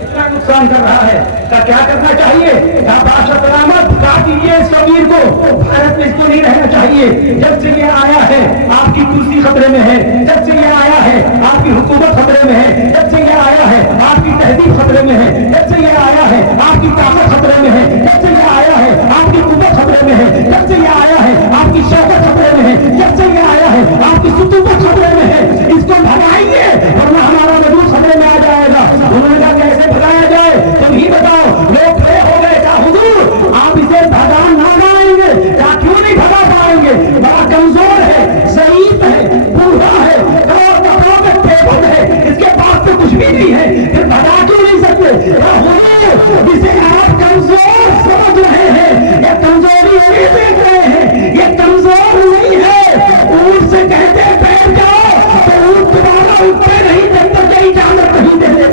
اتنا نقصان کر رہا ہے. کہا کیا کرنا چاہیے؟ کہا بادشاہ سلامت کہا دیجیے اس فقیر کو, بھارت میں اس کو نہیں رہنا چاہیے. جب سے یہ آیا ہے آپ کی کرسی خطرے میں ہے, جب سے یہ آیا ہے آپ کی حکومت خطرے میں ہے, جب سے یہ آیا ہے آپ کی تہذیب خطرے میں ہے, جب سے یہ آیا ہے آپ کی طاقت خطرے میں ہے, جب سے یہ آیا ہے آپ کی قوت خطرے میں ہے, جب سے یہ آیا ہے آپ کی شوکت خطرے میں ہے, جب سے یہ آیا ہے آپ کی ستوت خطرے میں ہے. اس کو بھگائیے ورنہ ہمارا وجود خطرے میں آ جائے گا. انہوں نے کہا کیسے بھگایا جائے, تم ہی بتاؤ. لوگ کھڑے ہو گئے, کہا حضور آپ اسے بھگا نہ پائیں گے. کہا کیوں نہیں بھگا پائیں گے؟ بڑا کمزور ہے, ضعیف ہے, بوڑھا ہے, کپڑوں میں ٹیبل ہے, اس کے پاس تو کچھ بھی نہیں ہے, پھر بھگا کیوں نہیں سکتے؟ حضور جسے آپ کمزور سمجھ رہے ہیں یہ کمزوری نہیں دیکھ رہے ہیں, یہ کمزور نہیں ہے. اونٹ سے کہتے بیٹھ جاؤ تو اونٹ دوبارہ اٹھتے نہیں جب تک یہ اجازت نہیں دیتے.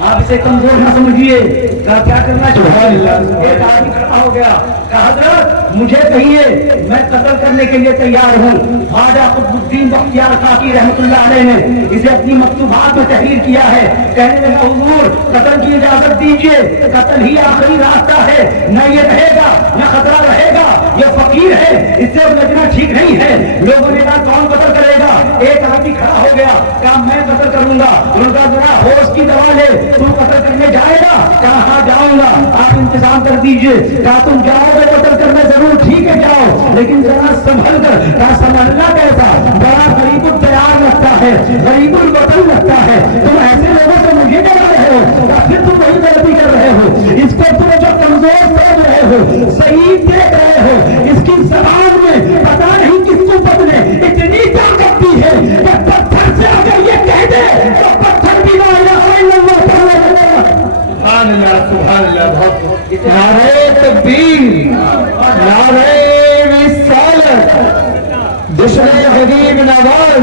آپ اسے کمزور نہ سمجھیے. کیا کرنا چاہیے؟ ایک آدمی کھڑا ہو گیا, کہا حضرت مجھے کہیے میں قتل کرنے کے لیے تیار ہوں. خواجہ قطب الدین بختیار کاکی رحمۃ اللہ علیہ نے اسے اپنی مکتوبات میں تحریر کیا ہے. کہنے لگا حضور قتل کی اجازت دیجیے, قتل ہی آخری راستہ ہے, نہ یہ رہے گا نہ خطرہ رہے گا. یہ فقیر ہے, اس سے بچنا ٹھیک نہیں ہے. لوگوں نے کہا کون قتل کرے گا؟ ایک آدمی کھڑا ہو گیا, کہا میں قتل کروں گا. انہوں نے کہا ذرا ہوش کی دوا لے, تم قتل کرنے جائے گا؟ کہا ہاں جاؤں گا, آپ انتظام کر دیجئے. کہا تم جاؤ گے قتل کرنے ضرور, ٹھیک ہے جاؤ, لیکن ذرا سنبھل کر. کہا سنبھلنا کیسا؟ بڑا غریب التیار لگتا ہے, غریب الوطن لگتا ہے, تم ایسے لوگوں سے مجھے ڈرا رہے ہو, پھر تم وہی غلطی کر رہے ہو. اس کو تم جو کمزور سمجھ رہے ہو, صحیح دیکھ رہے ہو, اس کی زبان میں پتا نہیں کس قوت نے اتنی طاقت دی ہے کہ پتھر سے اگر یہ کہہ دے تو پتھر بھی لا الہ الا اللہ سبحان اللہ سبحان اللہ. بہت نعرہ تکبیر, نعرہ رسالت, جشن غریب نواز,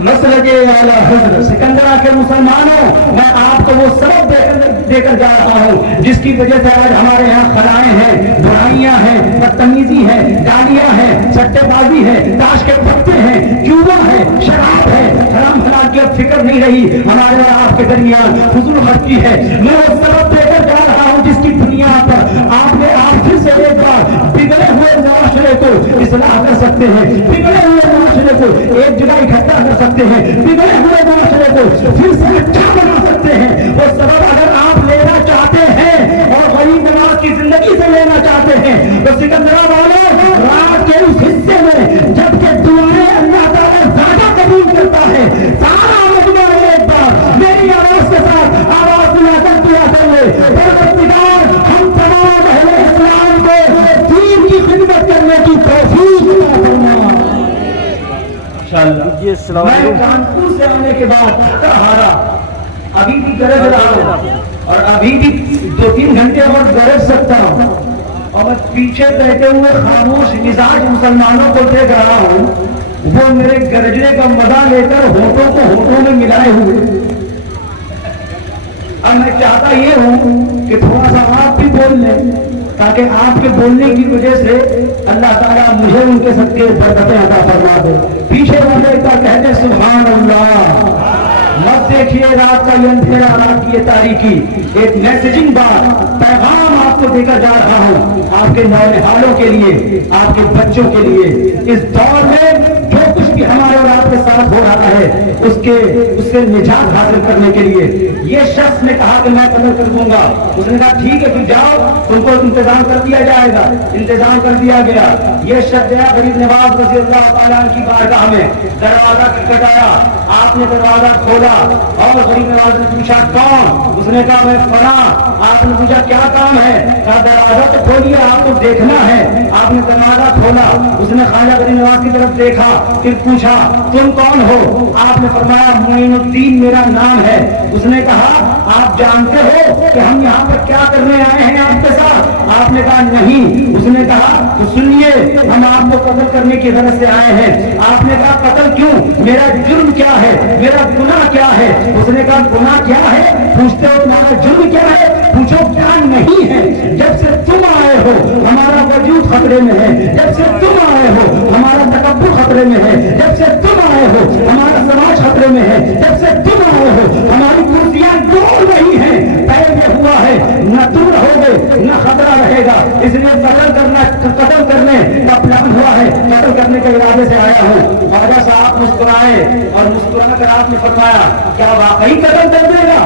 مسلک اعلیٰ حضرت. سکندرا کے مسلمانوں, میں آپ کو وہ سبق دے کر جا رہا ہوں جس کی وجہ سے آج ہمارے یہاں خلائیں ہیں, برائیاں ہیں, بدتمیزی ہے, گالیاں ہیں, سٹے بازی ہے, تاش کے پتے ہیں, جوا ہے, شراب ہے, حرام حلال کی فکر نہیں رہی ہمارے اور آپ کے درمیان, فضول خرچی ہے. میں وہ سبق دے کر جا رہا ہوں جس کی بنیاد پر آپ نے آپ پھر سے ایک بار بگڑے ہوئے معاشرے کو اصلاح کر سکتے ہیں, بگڑے ہوئے معاشرے کو ایک جگہ اکٹھا کر سکتے ہیں, بگڑے ہوئے معاشرے کو پھر سے اچھا بنا سکتے ہیں. وہ سبب اگر آپ لینا چاہتے ہیں اور غریب نواز کی زندگی سے لینا چاہتے ہیں تو سکندرا والوں, رات کے اس حصے میں جب کہ دعائیں اللہ تعالیٰ زیادہ قبول کرتا ہے, سارا مجمع ایک بار میری آواز کے ساتھ آواز ملا کر دعا کر لے, پروردگار ہم تمام اہل اسلام کو دین کی خدمت کرنے کی توفیق عطا فرما. میں کانپور سے آنے کے بعد تھکا ہارا, ابھی بھی گرج رہا ہوں اور ابھی بھی 2-3 گھنٹے اور گرج سکتا ہوں, اور میں پیچھے بیٹھے ہوئے خاموش مزاج مسلمانوں کو دیکھ رہا ہوں. وہ میرے گرجنے کا مزہ لے کر ہونٹوں کو ہونٹوں میں ملائے ہوئے. اب میں چاہتا یہ ہوں کہ تھوڑا سا آپ بھی بول لیں تاکہ آپ کے بولنے کی وجہ سے اللہ تعالیٰ مجھے ان کے صدقے برکتیں عطا فرما دے. پیچھے والے کا کہتے سبحان اللہ. مت دیکھیے رات کا یہ اندھیرا، رات کی یہ تاریکی. ایک میسجنگ بات، پیغام آپ کو دے کر جا رہا ہوں آپ کے نونہالوں کے لیے، آپ کے بچوں کے لیے. اس دور میں جو کچھ بھی ہمارے اور آپ کے ساتھ ہو رہا ہے اس سے نجات حاصل کرنے کے لیے یہ شخص نے کہا کہ میں قتل کر دوں گا. اس نے کہا ٹھیک ہے پھر جاؤ، تم کو انتظام کر دیا جائے گا. انتظام کر دیا گیا. یہ شخص گیا غریب نواز رضی اللہ تعالیٰ کی بارگاہ میں، دروازہ کھٹکھٹایا. آپ نے دروازہ کھولا اور غریب نواز نے پوچھا کون؟ اس نے کہا میں فلاں. آپ نے پوچھا کیا کام ہے؟ کہا دروازہ تو کھولیے، آپ کو دیکھنا ہے. آپ نے دروازہ کھولا. اس نے خواجہ غریب نواز کی طرف دیکھا، پھر پوچھا تم کون ہو؟ آپ نے فرمایا معین الدین میرا نام ہے. اس نے کہا آپ جانتے ہو کہ ہم یہاں پر کیا کرنے آئے ہیں آپ کے ساتھ؟ آپ نے کہا نہیں. اس نے کہا تو سنیے، ہم آپ کو قتل کرنے کی غرض سے آئے ہیں. آپ نے کہا قتل کیوں؟ میرا جرم کیا ہے؟ میرا گناہ کیا ہے؟ اس نے کہا گناہ کیا ہے؟ پوچھتے ہو تمہارا جرم کیا ہے؟ پوچھو کیا نہیں ہے. جب سے تم آئے ہو ہمارا وجود خطرے میں ہے. جب سے تم آئے ہو ہمارا تکبر خطرے میں ہے. جب سے تم آئے ہو ہمارا سماج خطرے میں ہے. جب سے تم آئے ہو ہماری کرسیاں ڈول رہی ہیں. پہلے ہوا ہے نہ تم رہو گے نہ خطرہ رہے گا. اس لیے قتل کرنے کا پلان ہوا ہے. قتل کرنے کے ارادے سے آیا ہوں. خواجہ صاحب مسکرائے اور مسکرا کر آپ نے فرمایا کیا واقعی قتل کر دے گا؟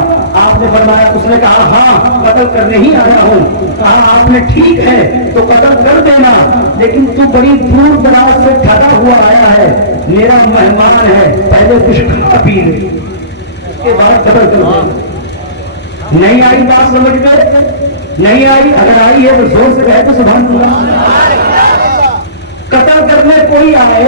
آپ نے فرمایا، اس نے کہا ہاں قتل کرنے ہی آیا ہوں. کہا آپ نے ٹھیک ہے تو قتل کر دینا، لیکن تو بڑی دور دراز سے ٹھگا ہوا آیا ہے، میرا مہمان ہے، پہلے کچھ کھا پی لے اس کے بعد قتل کر دے. نہیں آئی بات سمجھ میں؟ نہیں آئی؟ اگر آئی ہے تو زور سے کہے تو سبحان اللہ. قتل کرنے کوئی آئے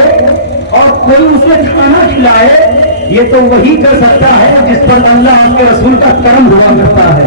اور کوئی اسے کھانا کھلائے، یہ تو وہی کر سکتا ہے جس پر اللہ کے رسول کا کرم ہوا کرتا ہے.